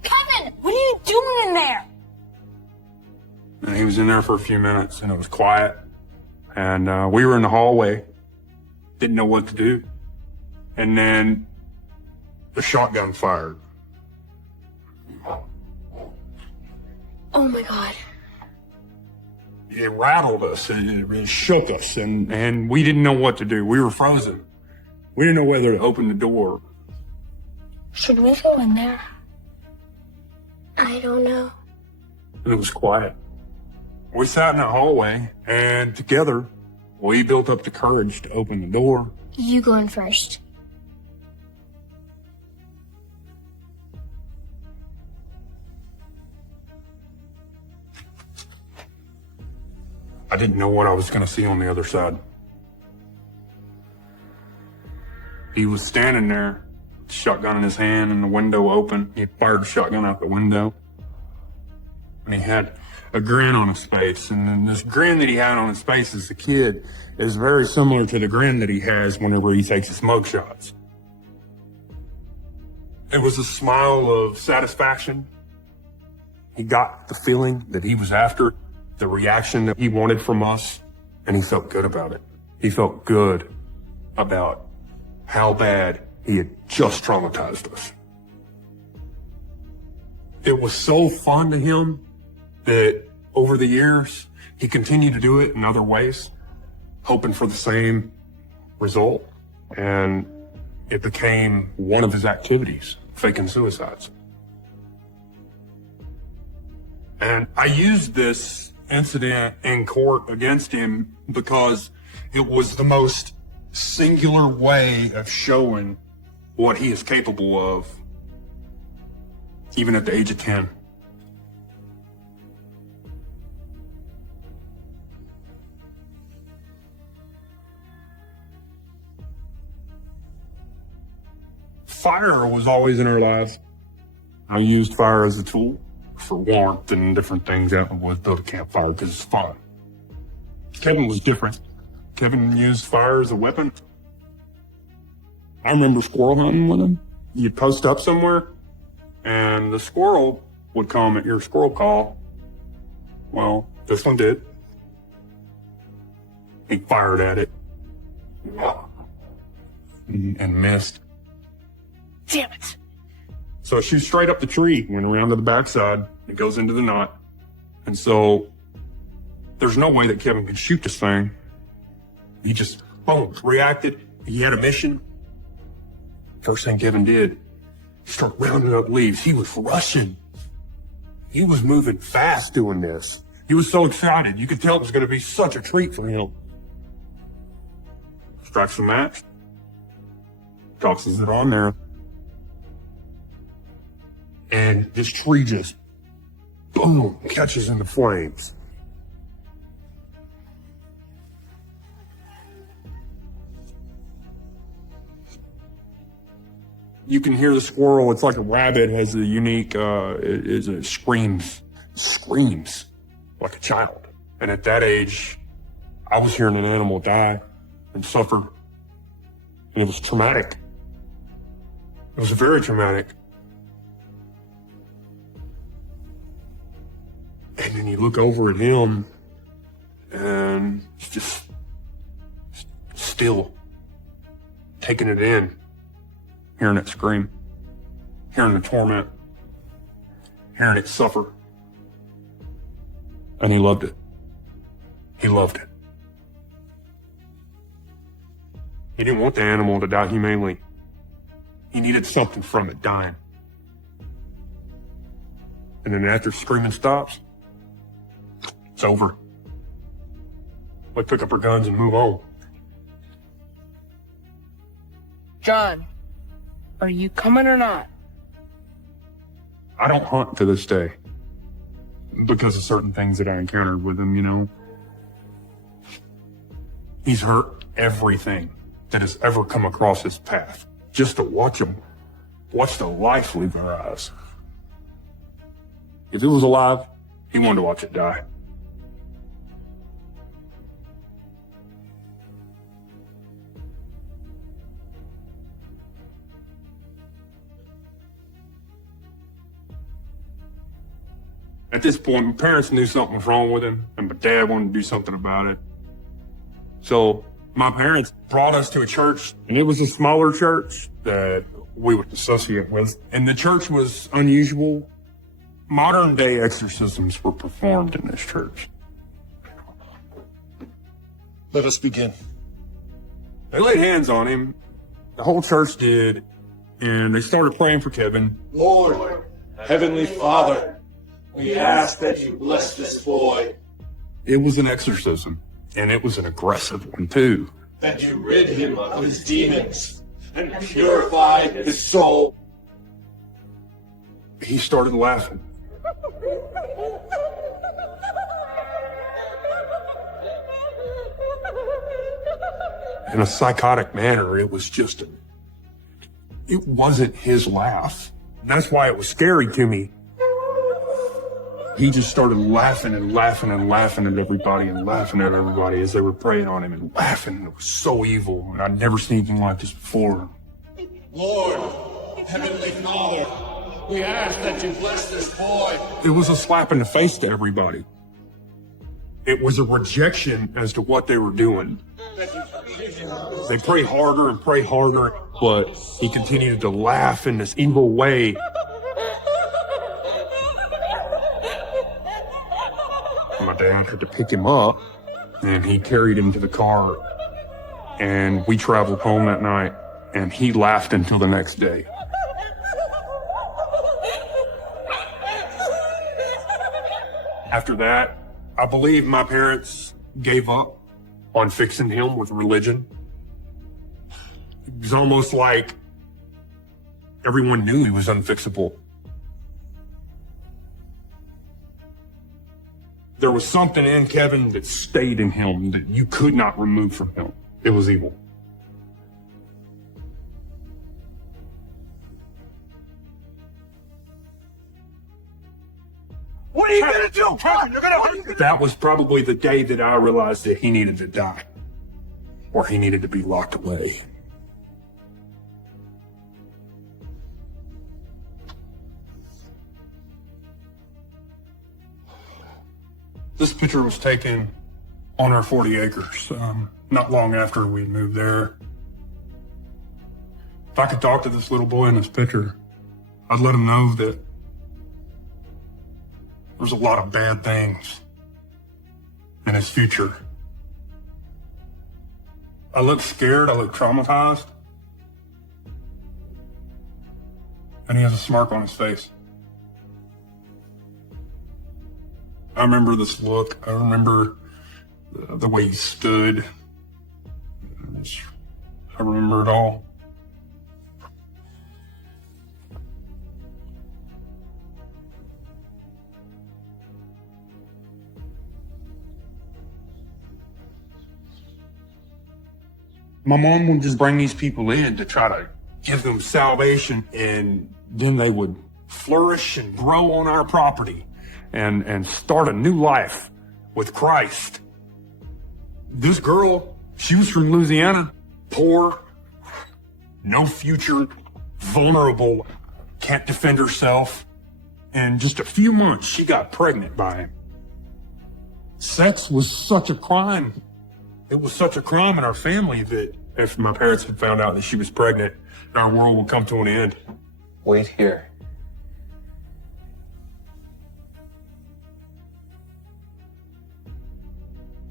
Kevin, what are you doing in there? And he was in there for a few minutes, and it was quiet. And we were in the hallway, didn't know what to do. And then the shotgun fired. Oh my God. It rattled us, it shook us, and we didn't know what to do. We were frozen. We didn't know whether to open the door. Should we go in there? I don't know. And it was quiet. We sat in the hallway, and together, we built up the courage to open the door. You go in first. I didn't know what I was going to see on the other side. He was standing there, shotgun in his hand and the window open. He fired the shotgun out the window. And he had a grin on his face. And then this grin that he had on his face as a kid is very similar to the grin that he has whenever he takes his mug shots. It was a smile of satisfaction. He got the feeling that he was after, the reaction that he wanted from us, and he felt good about it. He felt good about how bad he had just traumatized us. It was so fun to him that over the years, he continued to do it in other ways, hoping for the same result. And it became one of his activities, faking suicides. And I used this incident in court against him because it was the most singular way of showing what he is capable of, even at the age of 10. Fire was always in our lives. I used fire as a tool for warmth and different things out in the woods, build a campfire because it's fun. Kevin was different. Kevin used fire as a weapon. I remember squirrel hunting with him. You'd post up somewhere, and the squirrel would come at your squirrel call. Well, this one did. He fired at it and missed. Damn it. So it shoots straight up the tree, went around to the backside, it goes into the knot. And so there's no way that Kevin could shoot this thing. He just, boom, reacted. He had a mission. First thing Kevin did, start rounding up leaves. He was rushing. He was moving fast doing this. He was so excited. You could tell it was going to be such a treat for him. Strikes the match. Tosses it on there. And this tree just, boom, catches in the flames. You can hear the squirrel. It's like a rabbit, has a unique, it screams like a child. And at that age, I was hearing an animal die and suffer. And it was traumatic. It was very traumatic. And then you look over at him, and he's just still taking it in, hearing it scream, hearing the torment, hearing it suffer. And he loved it. He loved it. He didn't want the animal to die humanely. He needed something from it dying. And then after screaming stops, it's over. We pick up our guns and move on. John, are you coming or not? I don't hunt to this day because of certain things that I encountered with him, you know. He's hurt everything that has ever come across his path. Just to watch him, watch the life leave our eyes. If it was alive, he wanted to watch it die. At this point, my parents knew something was wrong with him, and my dad wanted to do something about it. So my parents brought us to a church, and it was a smaller church that we would associate with. And the church was unusual. Modern day exorcisms were performed in this church. Let us begin. They laid hands on him. The whole church did. And they started praying for Kevin. Lord, Heavenly Father, we ask that you bless this boy. It was an exorcism, and it was an aggressive one, too. That you rid him of his demons and purify his soul. He started laughing. in a psychotic manner. It wasn't his laugh. That's why it was scary to me. He just started laughing and laughing and laughing at everybody and laughing at everybody as they were preying on him and laughing. It was so evil. And I'd never seen anything like this before. Lord, Heavenly Father, we ask that you bless this boy. It was a slap in the face to everybody. It was a rejection as to what they were doing. They pray harder, but he continued to laugh in this evil way. My dad had to pick him up, and he carried him to the car, and we traveled home that night, and he laughed until the next day. After that, I believe my parents gave up on fixing him with religion. It was almost like everyone knew he was unfixable. There was something in Kevin that stayed in him that you could not remove from him. It was evil. What are you gonna do, Kevin? You're gonna hurt. That was probably the day that I realized that he needed to die. Or he needed to be locked away. This picture was taken on our 40 acres, not long after we moved there. If I could talk to this little boy in this picture, I'd let him know that there's a lot of bad things in his future. I look scared, I look traumatized, and he has a smirk on his face. I remember this look. I remember the way he stood. I remember it all. My mom would just bring these people in to try to give them salvation, and then they would flourish and grow on our property and start a new life with Christ. This girl, she was from Louisiana, poor, no future, vulnerable, can't defend herself. And just a few months, she got pregnant by him. Sex was such a crime. It was such a crime in our family that if my parents had found out that she was pregnant, our world would come to an end. Wait here.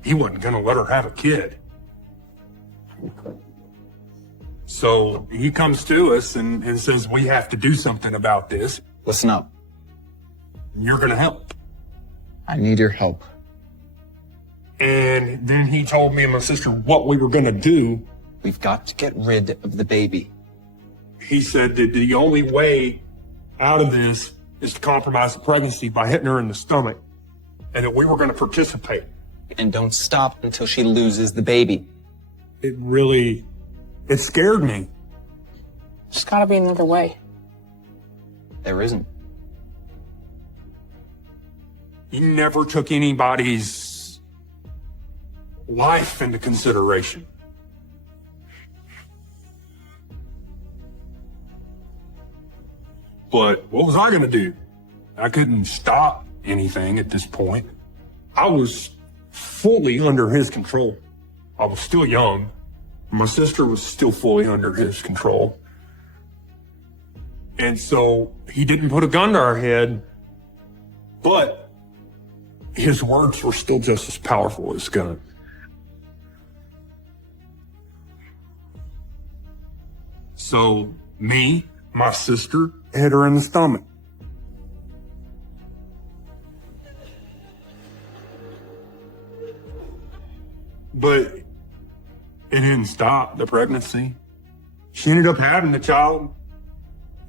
He wasn't gonna let her have a kid. So he comes to us and says, we have to do something about this. Listen up. You're gonna help. I need your help. And then he told me and my sister what we were gonna do. We've got to get rid of the baby. He said that the only way out of this is to compromise the pregnancy by hitting her in the stomach, and that we were gonna participate. And don't stop until she loses the baby. It scared me. There's gotta be another way. There isn't. He never took anybody's life into consideration. But what was I gonna do? I couldn't stop anything at this point. I was fully under his control. I was still young. My sister was still fully under his control. And so he didn't put a gun to our head, but his words were still just as powerful as gun. So me, my sister, hit her in the stomach. But it didn't stop the pregnancy. She ended up having the child,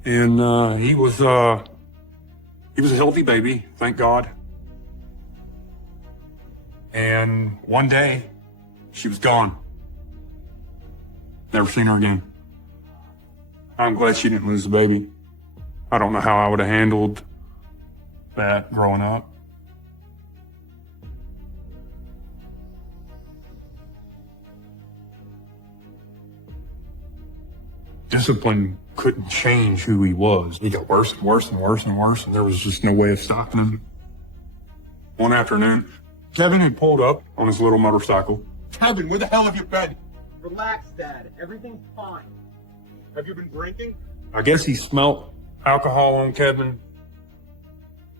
and he was a healthy baby, thank God. And one day, she was gone. Never seen her again. I'm glad she didn't lose the baby. I don't know how I would have handled that growing up. Discipline couldn't change who he was. He got worse and worse and worse and worse, and there was just no way of stopping him. One afternoon, Kevin had pulled up on his little motorcycle. Kevin, where the hell have you been? Relax, Dad. Everything's fine. Have you been drinking? I guess he smelt alcohol on Kevin.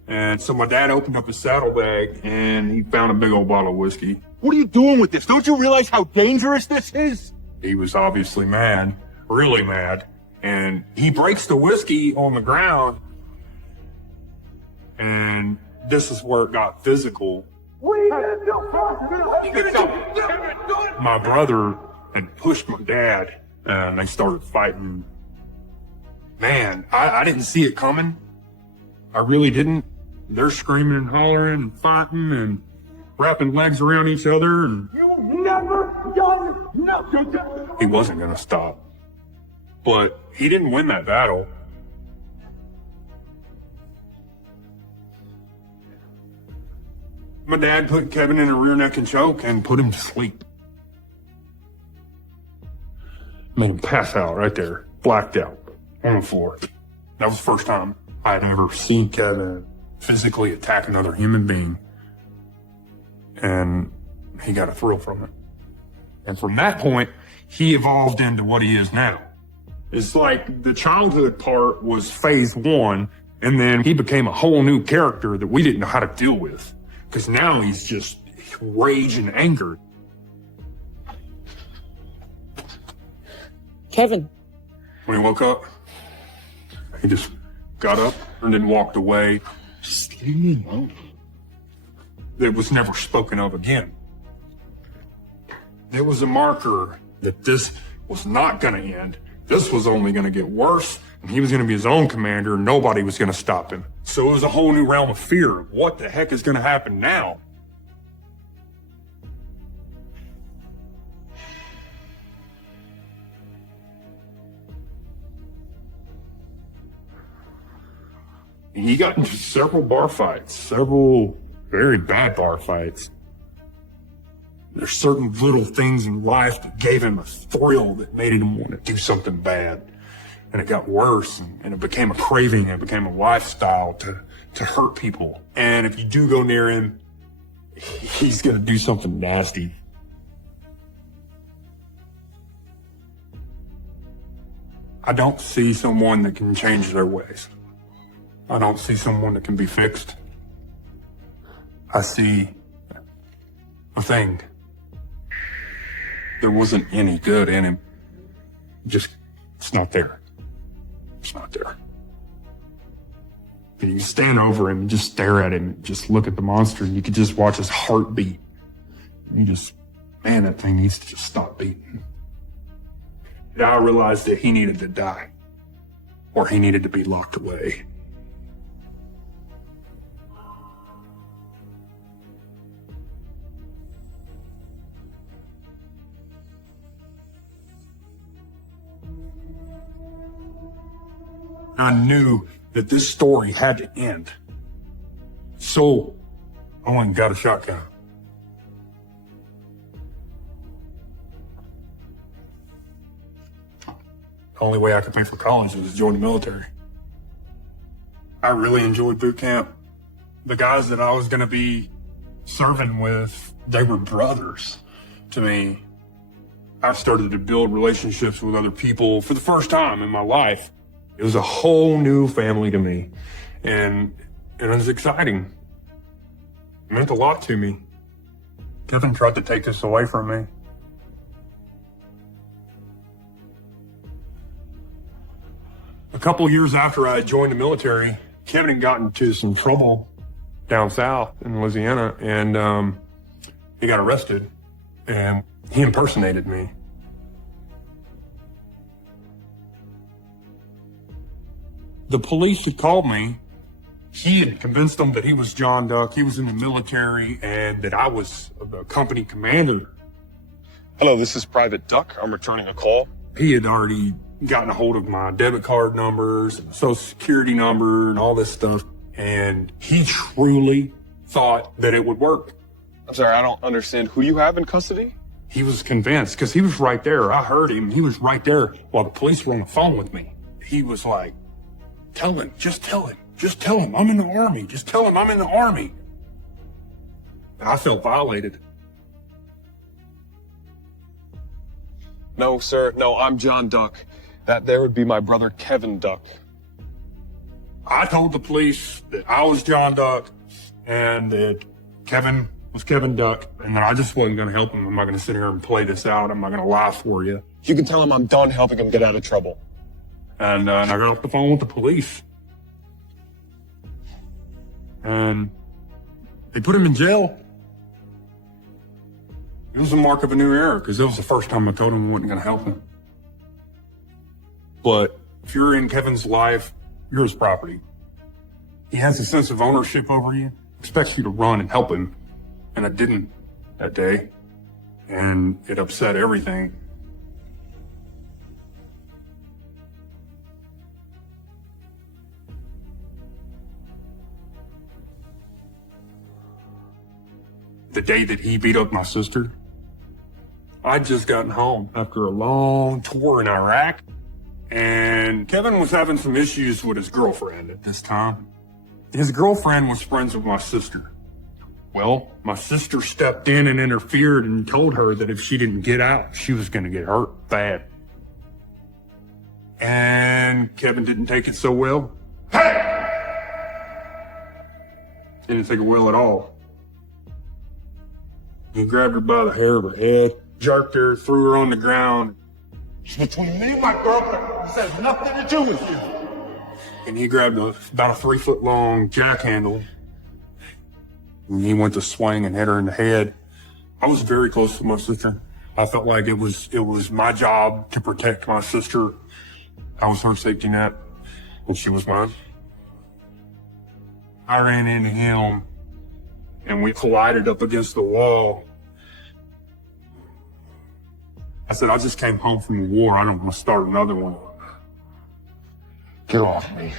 And so my dad opened up his saddlebag and he found a big old bottle of whiskey. What are you doing with this? Don't you realize how dangerous this is? He was obviously mad, really mad. And he breaks the whiskey on the ground. And this is where it got physical. My brother had pushed my dad and they started fighting. Man, I didn't see it coming. I really didn't. They're screaming and hollering and fighting and wrapping legs around each other, and he wasn't gonna stop. But he didn't win that battle. My dad put Kevin in a rear neck and choke and put him to sleep. Made him pass out right there, blacked out on the floor. That was the first time I had ever seen Kevin physically attack another human being. And he got a thrill from it. And from that point, he evolved into what he is now. It's like the childhood part was phase one, and then he became a whole new character that we didn't know how to deal with. Because now he's just rage and anger. Kevin. When he woke up, he just got up and then walked away. Just leave me alone. It was never spoken of again. It was a marker that this was not going to end. This was only going to get worse, and he was going to be his own commander, and nobody was going to stop him. So it was a whole new realm of fear. What the heck is going to happen now? He got into several bar fights, several very bad bar fights. There's certain little things in life that gave him a thrill that made him want to do something bad. And it got worse, and it became a craving, and it became a lifestyle to hurt people. And if you do go near him, he's going to do something nasty. I don't see someone that can change their ways. I don't see someone that can be fixed. I see a thing. There wasn't any good in him. It's not there. It's not there. And you stand over him and just stare at him and just look at the monster, and you could just watch his heart beat. And you just, man, that thing needs to just stop beating. And I realized that he needed to die, or he needed to be locked away. I knew that this story had to end. So I went and got a shotgun. The only way I could pay for college was to join the military. I really enjoyed boot camp. The guys that I was going to be serving with, they were brothers to me. I started to build relationships with other people for the first time in my life. It was a whole new family to me, and it was exciting. It meant a lot to me. Kevin tried to take this away from me. A couple years after I joined the military, Kevin had gotten into some trouble down south in Louisiana, and he got arrested, and he impersonated me. The police had called me. He had convinced them that he was John Duck, he was in the military, and that I was the company commander. Hello, this is Private Duck. I'm returning a call. He had already gotten a hold of my debit card numbers, social security number, and all this stuff. And he truly thought that it would work. I'm sorry, I don't understand. Who you have in custody? He was convinced because he was right there. I heard him. He was right there while the police were on the phone with me. He was like, tell him, just tell him, just tell him I'm in the Army. Just tell him I'm in the Army. And I felt violated. No, sir. No, I'm John Duck. That there would be my brother Kevin Duck. I told the police that I was John Duck and that Kevin was Kevin Duck, and that I just wasn't going to help him. I'm not going to sit here and play this out. I'm not going to lie for you. You can tell him I'm done helping him get out of trouble. And I got off the phone with the police. And they put him in jail. It was a mark of a new era, because it was the first time I told him I wasn't going to help him. But if you're in Kevin's life, you're his property. He has a sense of ownership over you, expects you to run and help him. And I didn't that day. And it upset everything. The day that he beat up my sister, I'd just gotten home after a long tour in Iraq, and Kevin was having some issues with his girlfriend at this time. His girlfriend was friends with my sister. Well, my sister stepped in and interfered and told her that if she didn't get out, she was going to get hurt bad. And Kevin didn't take it so well. Hey! Didn't take it well at all. He grabbed her by the hair of her head, jerked her, threw her on the ground. It's between me and my girlfriend. This has nothing to do with you. And he grabbed about a 3-foot-long jack handle. And he went to swing and hit her in the head. I was very close to my sister. I felt like it was my job to protect my sister. I was her safety net, and she was mine. I ran into him, and we collided up against the wall. I said, I just came home from the war. I don't want to start another one. Get off me.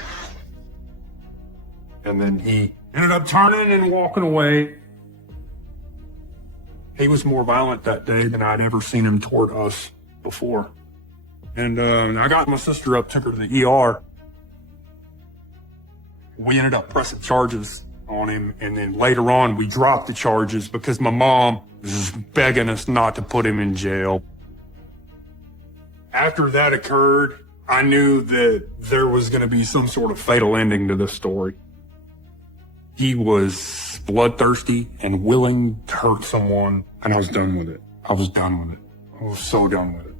And then he ended up turning and walking away. He was more violent that day than I'd ever seen him toward us before. And I got my sister up, took her to the ER. We ended up pressing charges on him, and then later on we dropped the charges because my mom was just begging us not to put him in jail. After that occurred, I knew that there was going to be some sort of fatal ending to this story. He was bloodthirsty and willing to hurt someone, and I was done with it. I was done with it. I was so done with it.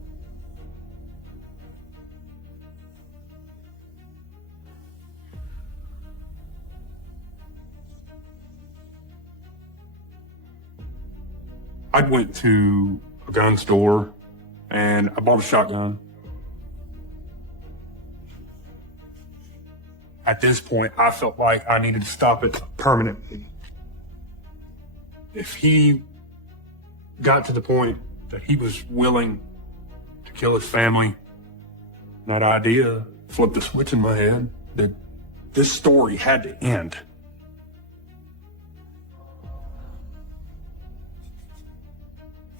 I went to a gun store and I bought a shotgun. At this point, I felt like I needed to stop it permanently. If he got to the point that he was willing to kill his family, that idea flipped a switch in my head that this story had to end.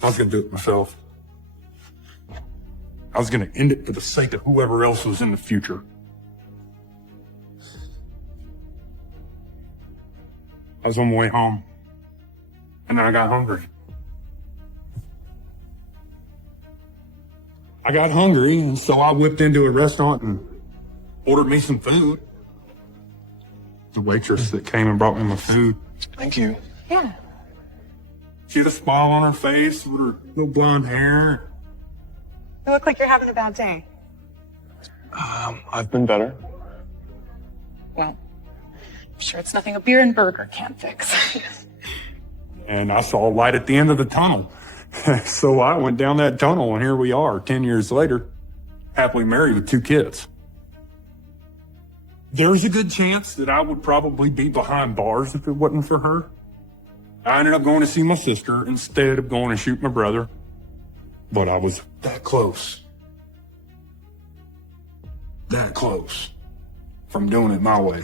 I was going to do it myself. I was going to end it for the sake of whoever else was in the future. I was on my way home, and then I got hungry. And so I whipped into a restaurant and ordered me some food. The waitress that came and brought me my food. Thank you. Yeah. She had a smile on her face with her little blonde hair. You look like you're having a bad day. I've been better. Well, I'm sure it's nothing a beer and burger can't fix. And I saw a light at the end of the tunnel. So I went down that tunnel, and here we are, 10 years later, happily married with 2 kids. There's a good chance that I would probably be behind bars if it wasn't for her. I ended up going to see my sister instead of going to shoot my brother. But I was that close that close from doing it my way.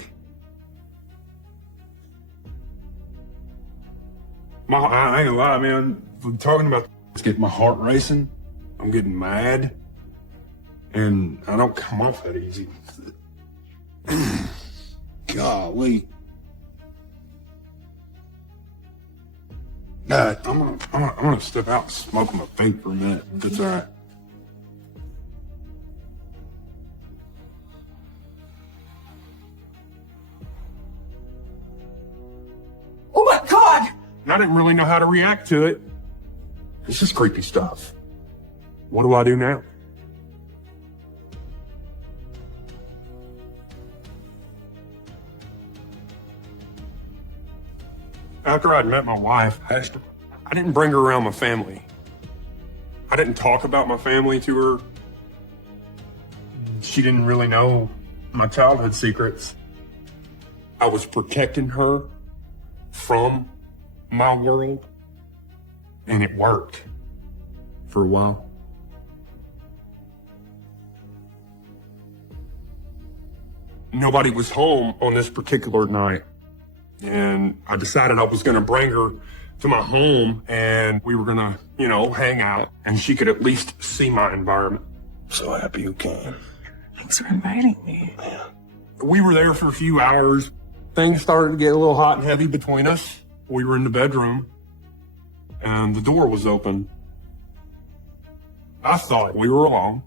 I ain't gonna lie, man. I'm talking about it's getting my heart racing. I'm getting mad. And I don't come off that easy. Golly. I'm gonna step out and smoke my vape for a minute. That's all right. Oh my God! And I didn't really know how to react to it. It's just creepy stuff. What do I do now? After I'd met my wife, I didn't bring her around my family. I didn't talk about my family to her. She didn't really know my childhood secrets. I was protecting her from my world, and it worked for a while. Nobody was home on this particular night. And I decided I was going to bring her to my home and we were going to, hang out and she could at least see my environment. So happy you came. Thanks for inviting me. Yeah. We were there for a few hours. Things started to get a little hot and heavy between us. We were in the bedroom and the door was open. I thought we were alone.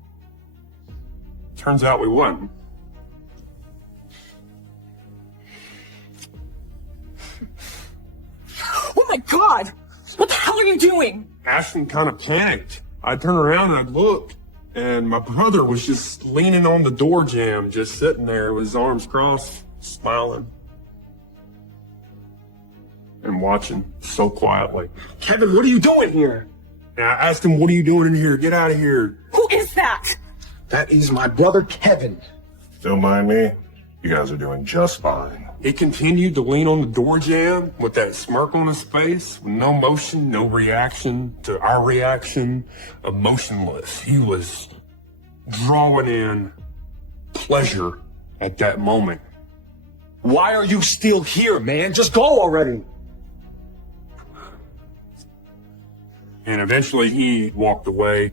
Turns out we wasn't. Oh my God! What the hell are you doing? Ashton kind of panicked. I turned around and I looked, and my brother was just leaning on the door jamb, just sitting there with his arms crossed, smiling. And watching so quietly. Kevin, what are you doing here? And I asked him, what are you doing in here? Get out of here. Who is that? That is my brother Kevin. Don't mind me. You guys are doing just fine. He continued to lean on the door jamb with that smirk on his face, with no motion, no reaction to our reaction, emotionless. He was drawing in pleasure at that moment. Why are you still here, man? Just go already. And eventually he walked away.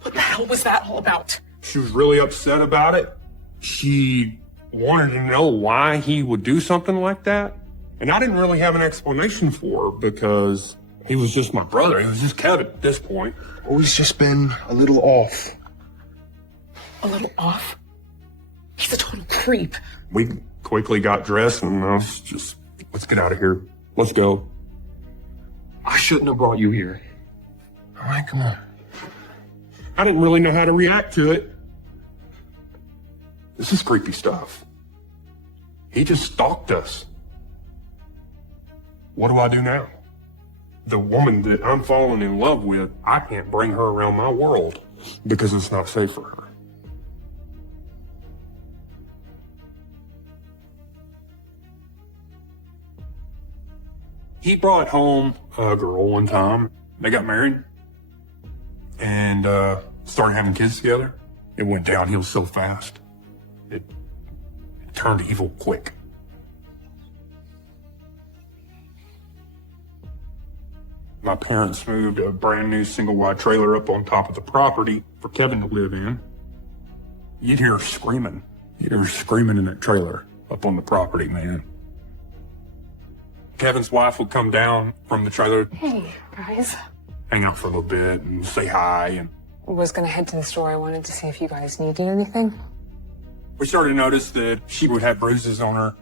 What the hell was that all about? She was really upset about it. She wanted to know why he would do something like that. And I didn't really have an explanation for her because he was just my brother. He was just Kevin at this point. Always just been a little off. A little off? He's a total creep. We quickly got dressed and I was just, let's get out of here. Let's go. I shouldn't have brought you here. All right, come on. I didn't really know how to react to it. This is creepy stuff. He just stalked us. What do I do now? The woman that I'm falling in love with, I can't bring her around my world because it's not safe for her. He brought home a girl one time. They got married and started having kids together. It went downhill so fast. It turned evil quick. My parents moved a brand new single wide trailer up on top of the property for Kevin to live in. You'd hear her screaming. You'd hear her screaming in that trailer up on the property, man. Kevin's wife would come down from the trailer. Hey, guys. Hang out for a little bit and say hi. And I was gonna head to the store. I wanted to see if you guys needed anything. we started to notice that she would have bruises on her.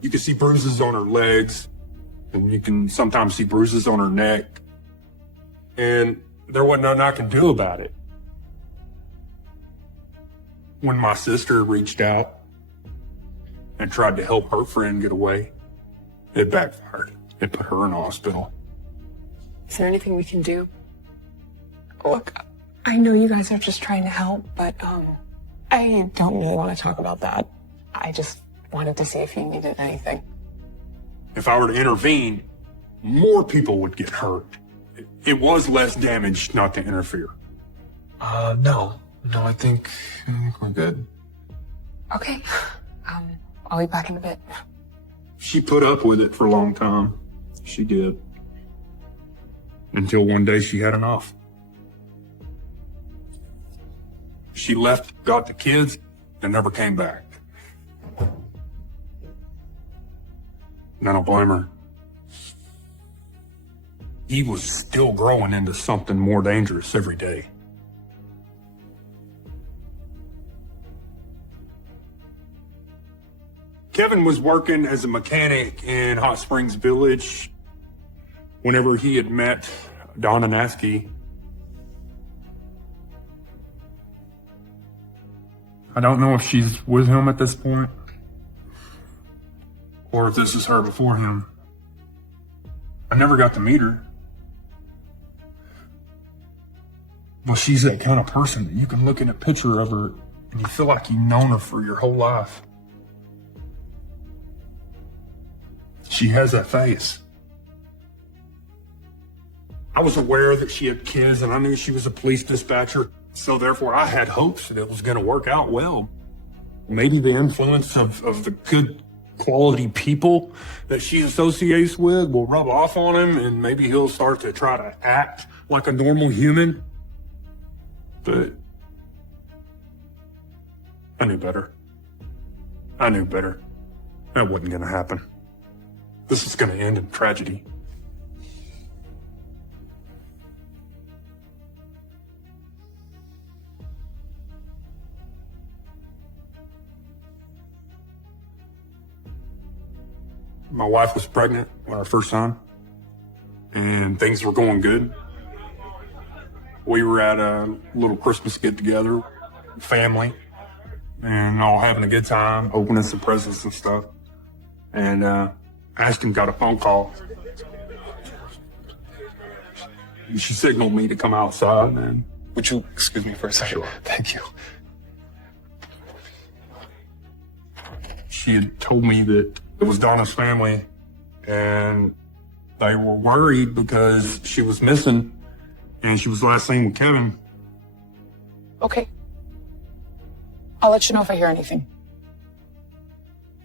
You could see bruises on her legs, and you can sometimes see bruises on her neck. And there wasn't nothing I could do about it. When my sister reached out and tried to help her friend get away, it backfired. It put her in the hospital. Is there anything we can do? Look, I know you guys are just trying to help, but I don't really want to talk about that. I just wanted to see if you needed anything. If I were to intervene, more people would get hurt. It was less damage not to interfere. No, I think we're good. Okay. I'll be back in a bit. She put up with it for a long time. She did. Until one day she had enough. She left, got the kids, and never came back. And I don't blame her. He was still growing into something more dangerous every day. Kevin was working as a mechanic in Hot Springs Village whenever he had met Donna Nasky. I don't know if she's with him at this point, or if this is her before him. I never got to meet her. But she's that kind of person that you can look at a picture of her and you feel like you've known her for your whole life. She has that face. I was aware that she had kids and I knew she was a police dispatcher, so therefore I had hopes that it was going to work out well. Maybe the influence of the good quality people that she associates with will rub off on him and maybe he'll start to try to act like a normal human. But I knew better. That wasn't going to happen. This is going to end in tragedy. My wife was pregnant with our first son, and things were going good. We were at a little Christmas get-together, family, and all having a good time, opening some presents and stuff. And Ashton got a phone call. She signaled me to come outside, and would you excuse me for a second? Sure. Thank you. She had told me that it was Donna's family, and they were worried because she was missing, and she was last seen with Kevin. Okay. I'll let you know if I hear anything.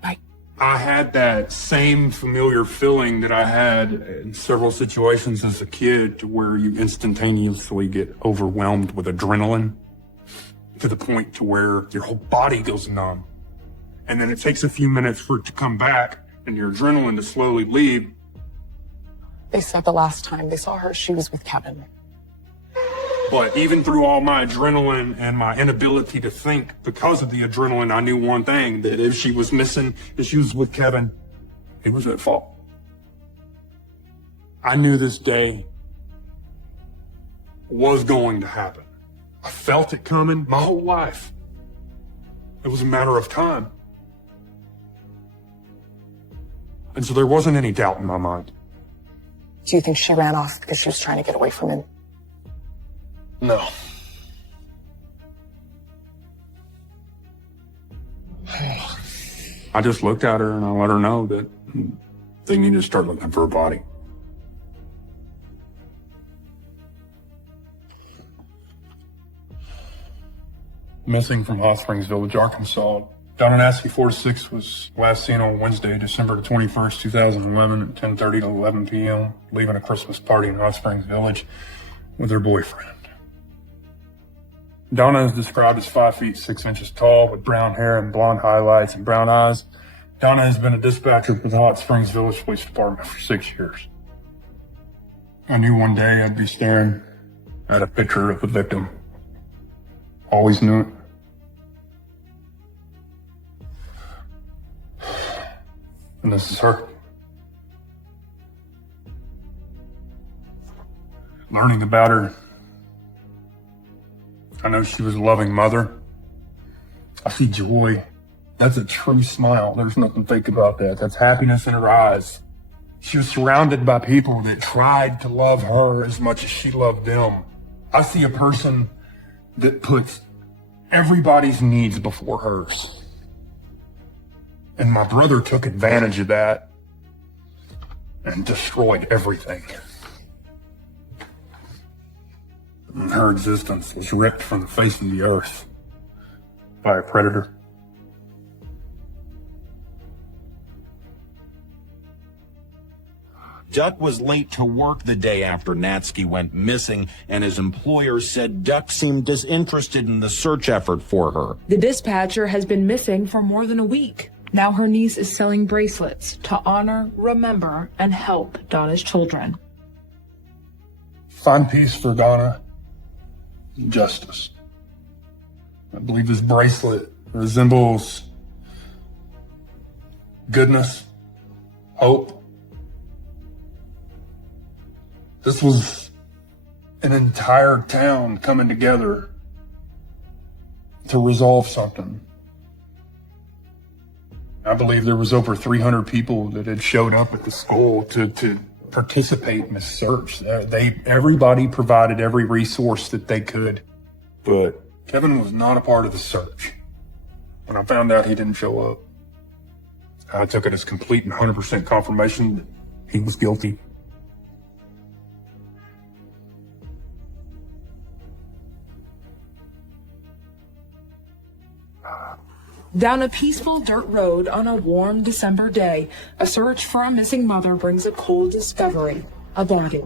Bye. I had that same familiar feeling that I had in several situations as a kid, to where you instantaneously get overwhelmed with adrenaline to the point to where your whole body goes numb. And then it takes a few minutes for it to come back and your adrenaline to slowly leave. They said the last time they saw her, she was with Kevin. But even through all my adrenaline and my inability to think, because of the adrenaline, I knew one thing, that if she was missing, if she was with Kevin, it was at fault. I knew this day was going to happen. I felt it coming my whole life. It was a matter of time. And so there wasn't any doubt in my mind. Do you think she ran off because she was trying to get away from him? No. I just looked at her and I let her know that they needed to start looking for her body. Missing from Hot Springs Village, Arkansas. Donna Nasky 46 was last seen on Wednesday, December 21st, 2011 at 10:30 to 11 p.m., leaving a Christmas party in Hot Springs Village with her boyfriend. Donna is described as 5 feet 6 inches tall with brown hair and blonde highlights and brown eyes. Donna has been a dispatcher with the Hot Springs Village Police Department for 6 years. I knew one day I'd be staring at a picture of the victim. Always knew it. And this is her. Learning about her, I know she was a loving mother. I see joy. That's a true smile. There's nothing fake about that. That's happiness in her eyes. She was surrounded by people that tried to love her as much as she loved them. I see a person that puts everybody's needs before hers. And my brother took advantage of that and destroyed everything. her existence was ripped from the face of the earth by a predator. Duck was late to work the day after Natsky went missing, and his employer said Duck seemed disinterested in the search effort for her. The dispatcher has been missing for more than a week. Now her niece is selling bracelets to honor, remember, and help Donna's children. Find peace for Donna. Justice. I believe this bracelet resembles goodness, hope. This was an entire town coming together to resolve something. I believe there was over 300 people that had showed up at the school to participate in this search. Everybody provided every resource that they could, but Kevin was not a part of the search. When I found out he didn't show up, I took it as complete and 100% confirmation that he was guilty. Down a peaceful dirt road on a warm December day, a search for a missing mother brings a cold discovery, a body.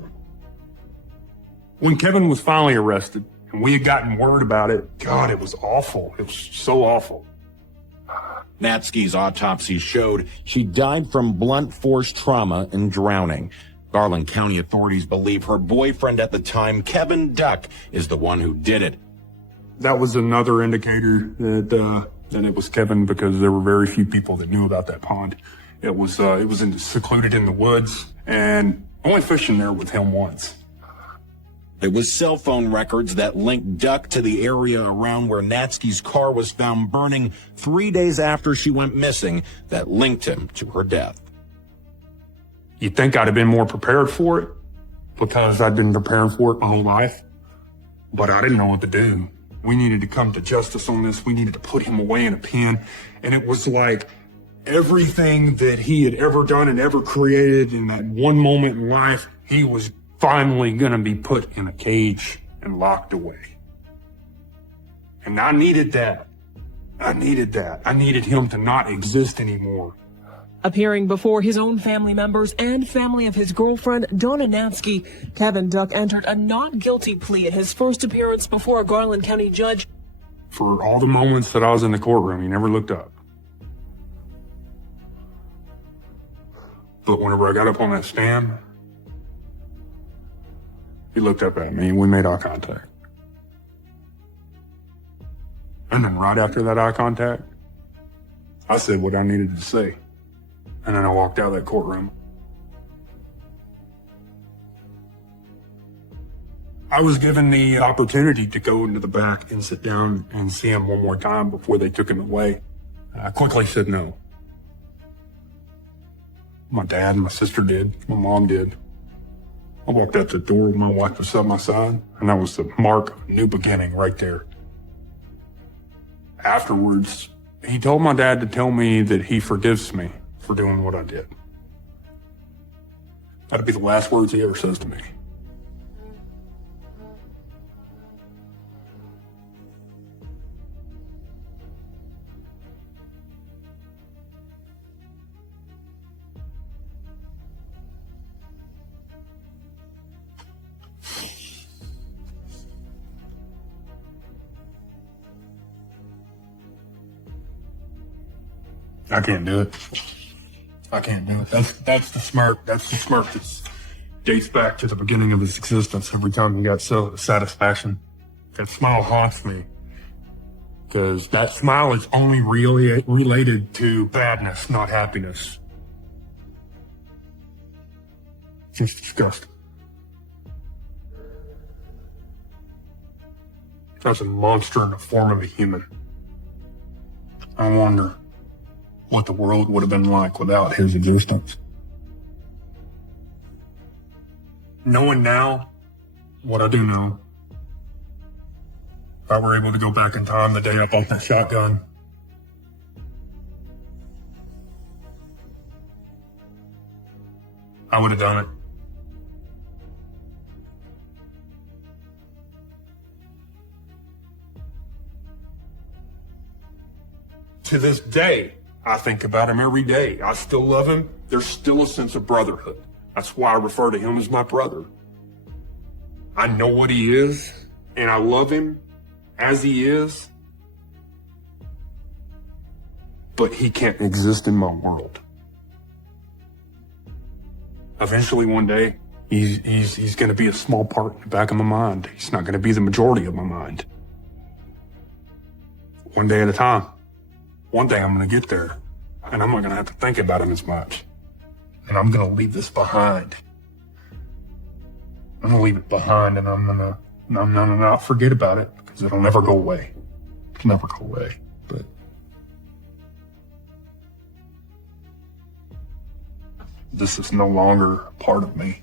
When Kevin was finally arrested, and we had gotten word about it, God, it was awful. It was so awful. Natsky's autopsy showed she died from blunt force trauma and drowning. Garland County authorities believe her boyfriend at the time, Kevin Duck, is the one who did it. That was another indicator that it was Kevin, because there were very few people that knew about that pond. It was secluded in the woods, and only fishing there with him once. There was cell phone records that linked Duck to the area around where Natsky's car was found burning 3 days after she went missing that linked him to her death. You'd think I'd have been more prepared for it, because I'd been preparing for it my whole life, but I didn't know what to do. We needed to come to justice on this. We needed to put him away in a pen. And it was like everything that he had ever done and ever created in that one moment in life, he was finally going to be put in a cage and locked away. And I needed that. I needed that. I needed him to not exist anymore. Appearing before his own family members and family of his girlfriend, Donna Natsky, Kevin Duck entered a not guilty plea at his first appearance before a Garland County judge. For all the moments that I was in the courtroom, he never looked up. But whenever I got up on that stand, he looked up at me and we made eye contact. And then right after that eye contact, I said what I needed to say. And then I walked out of that courtroom. I was given the opportunity to go into the back and sit down and see him one more time before they took him away. I quickly said no. My dad and my sister did. My mom did. I walked out the door with my wife beside my side, and that was the mark of a new beginning right there. Afterwards, he told my dad to tell me that he forgives me for doing what I did. That'd be the last words he ever says to me. I can't do it. I can't do it. That's the smirk. That's the smirk that dates back to the beginning of his existence. Every time he got so satisfaction, that smile haunts me. Because that smile is only really related to badness, not happiness. It's disgusting. That's a monster in the form of a human. I wonder what the world would have been like without his existence. Knowing now what I do know, if I were able to go back in time the day I bought that shotgun, I would have done it. To this day, I think about him every day. I still love him. There's still a sense of brotherhood. That's why I refer to him as my brother. I know what he is, and I love him as he is, but he can't exist in my world. Eventually, one day, he's going to be a small part in the back of my mind. He's not going to be the majority of my mind. One day at a time. One day I'm going to get there, and I'm not going to have to think about him as much. And I'm going to leave this behind. I'm going to leave it behind, and I'm going to not forget about it, because it'll never go away. It'll never go away. But this is no longer a part of me.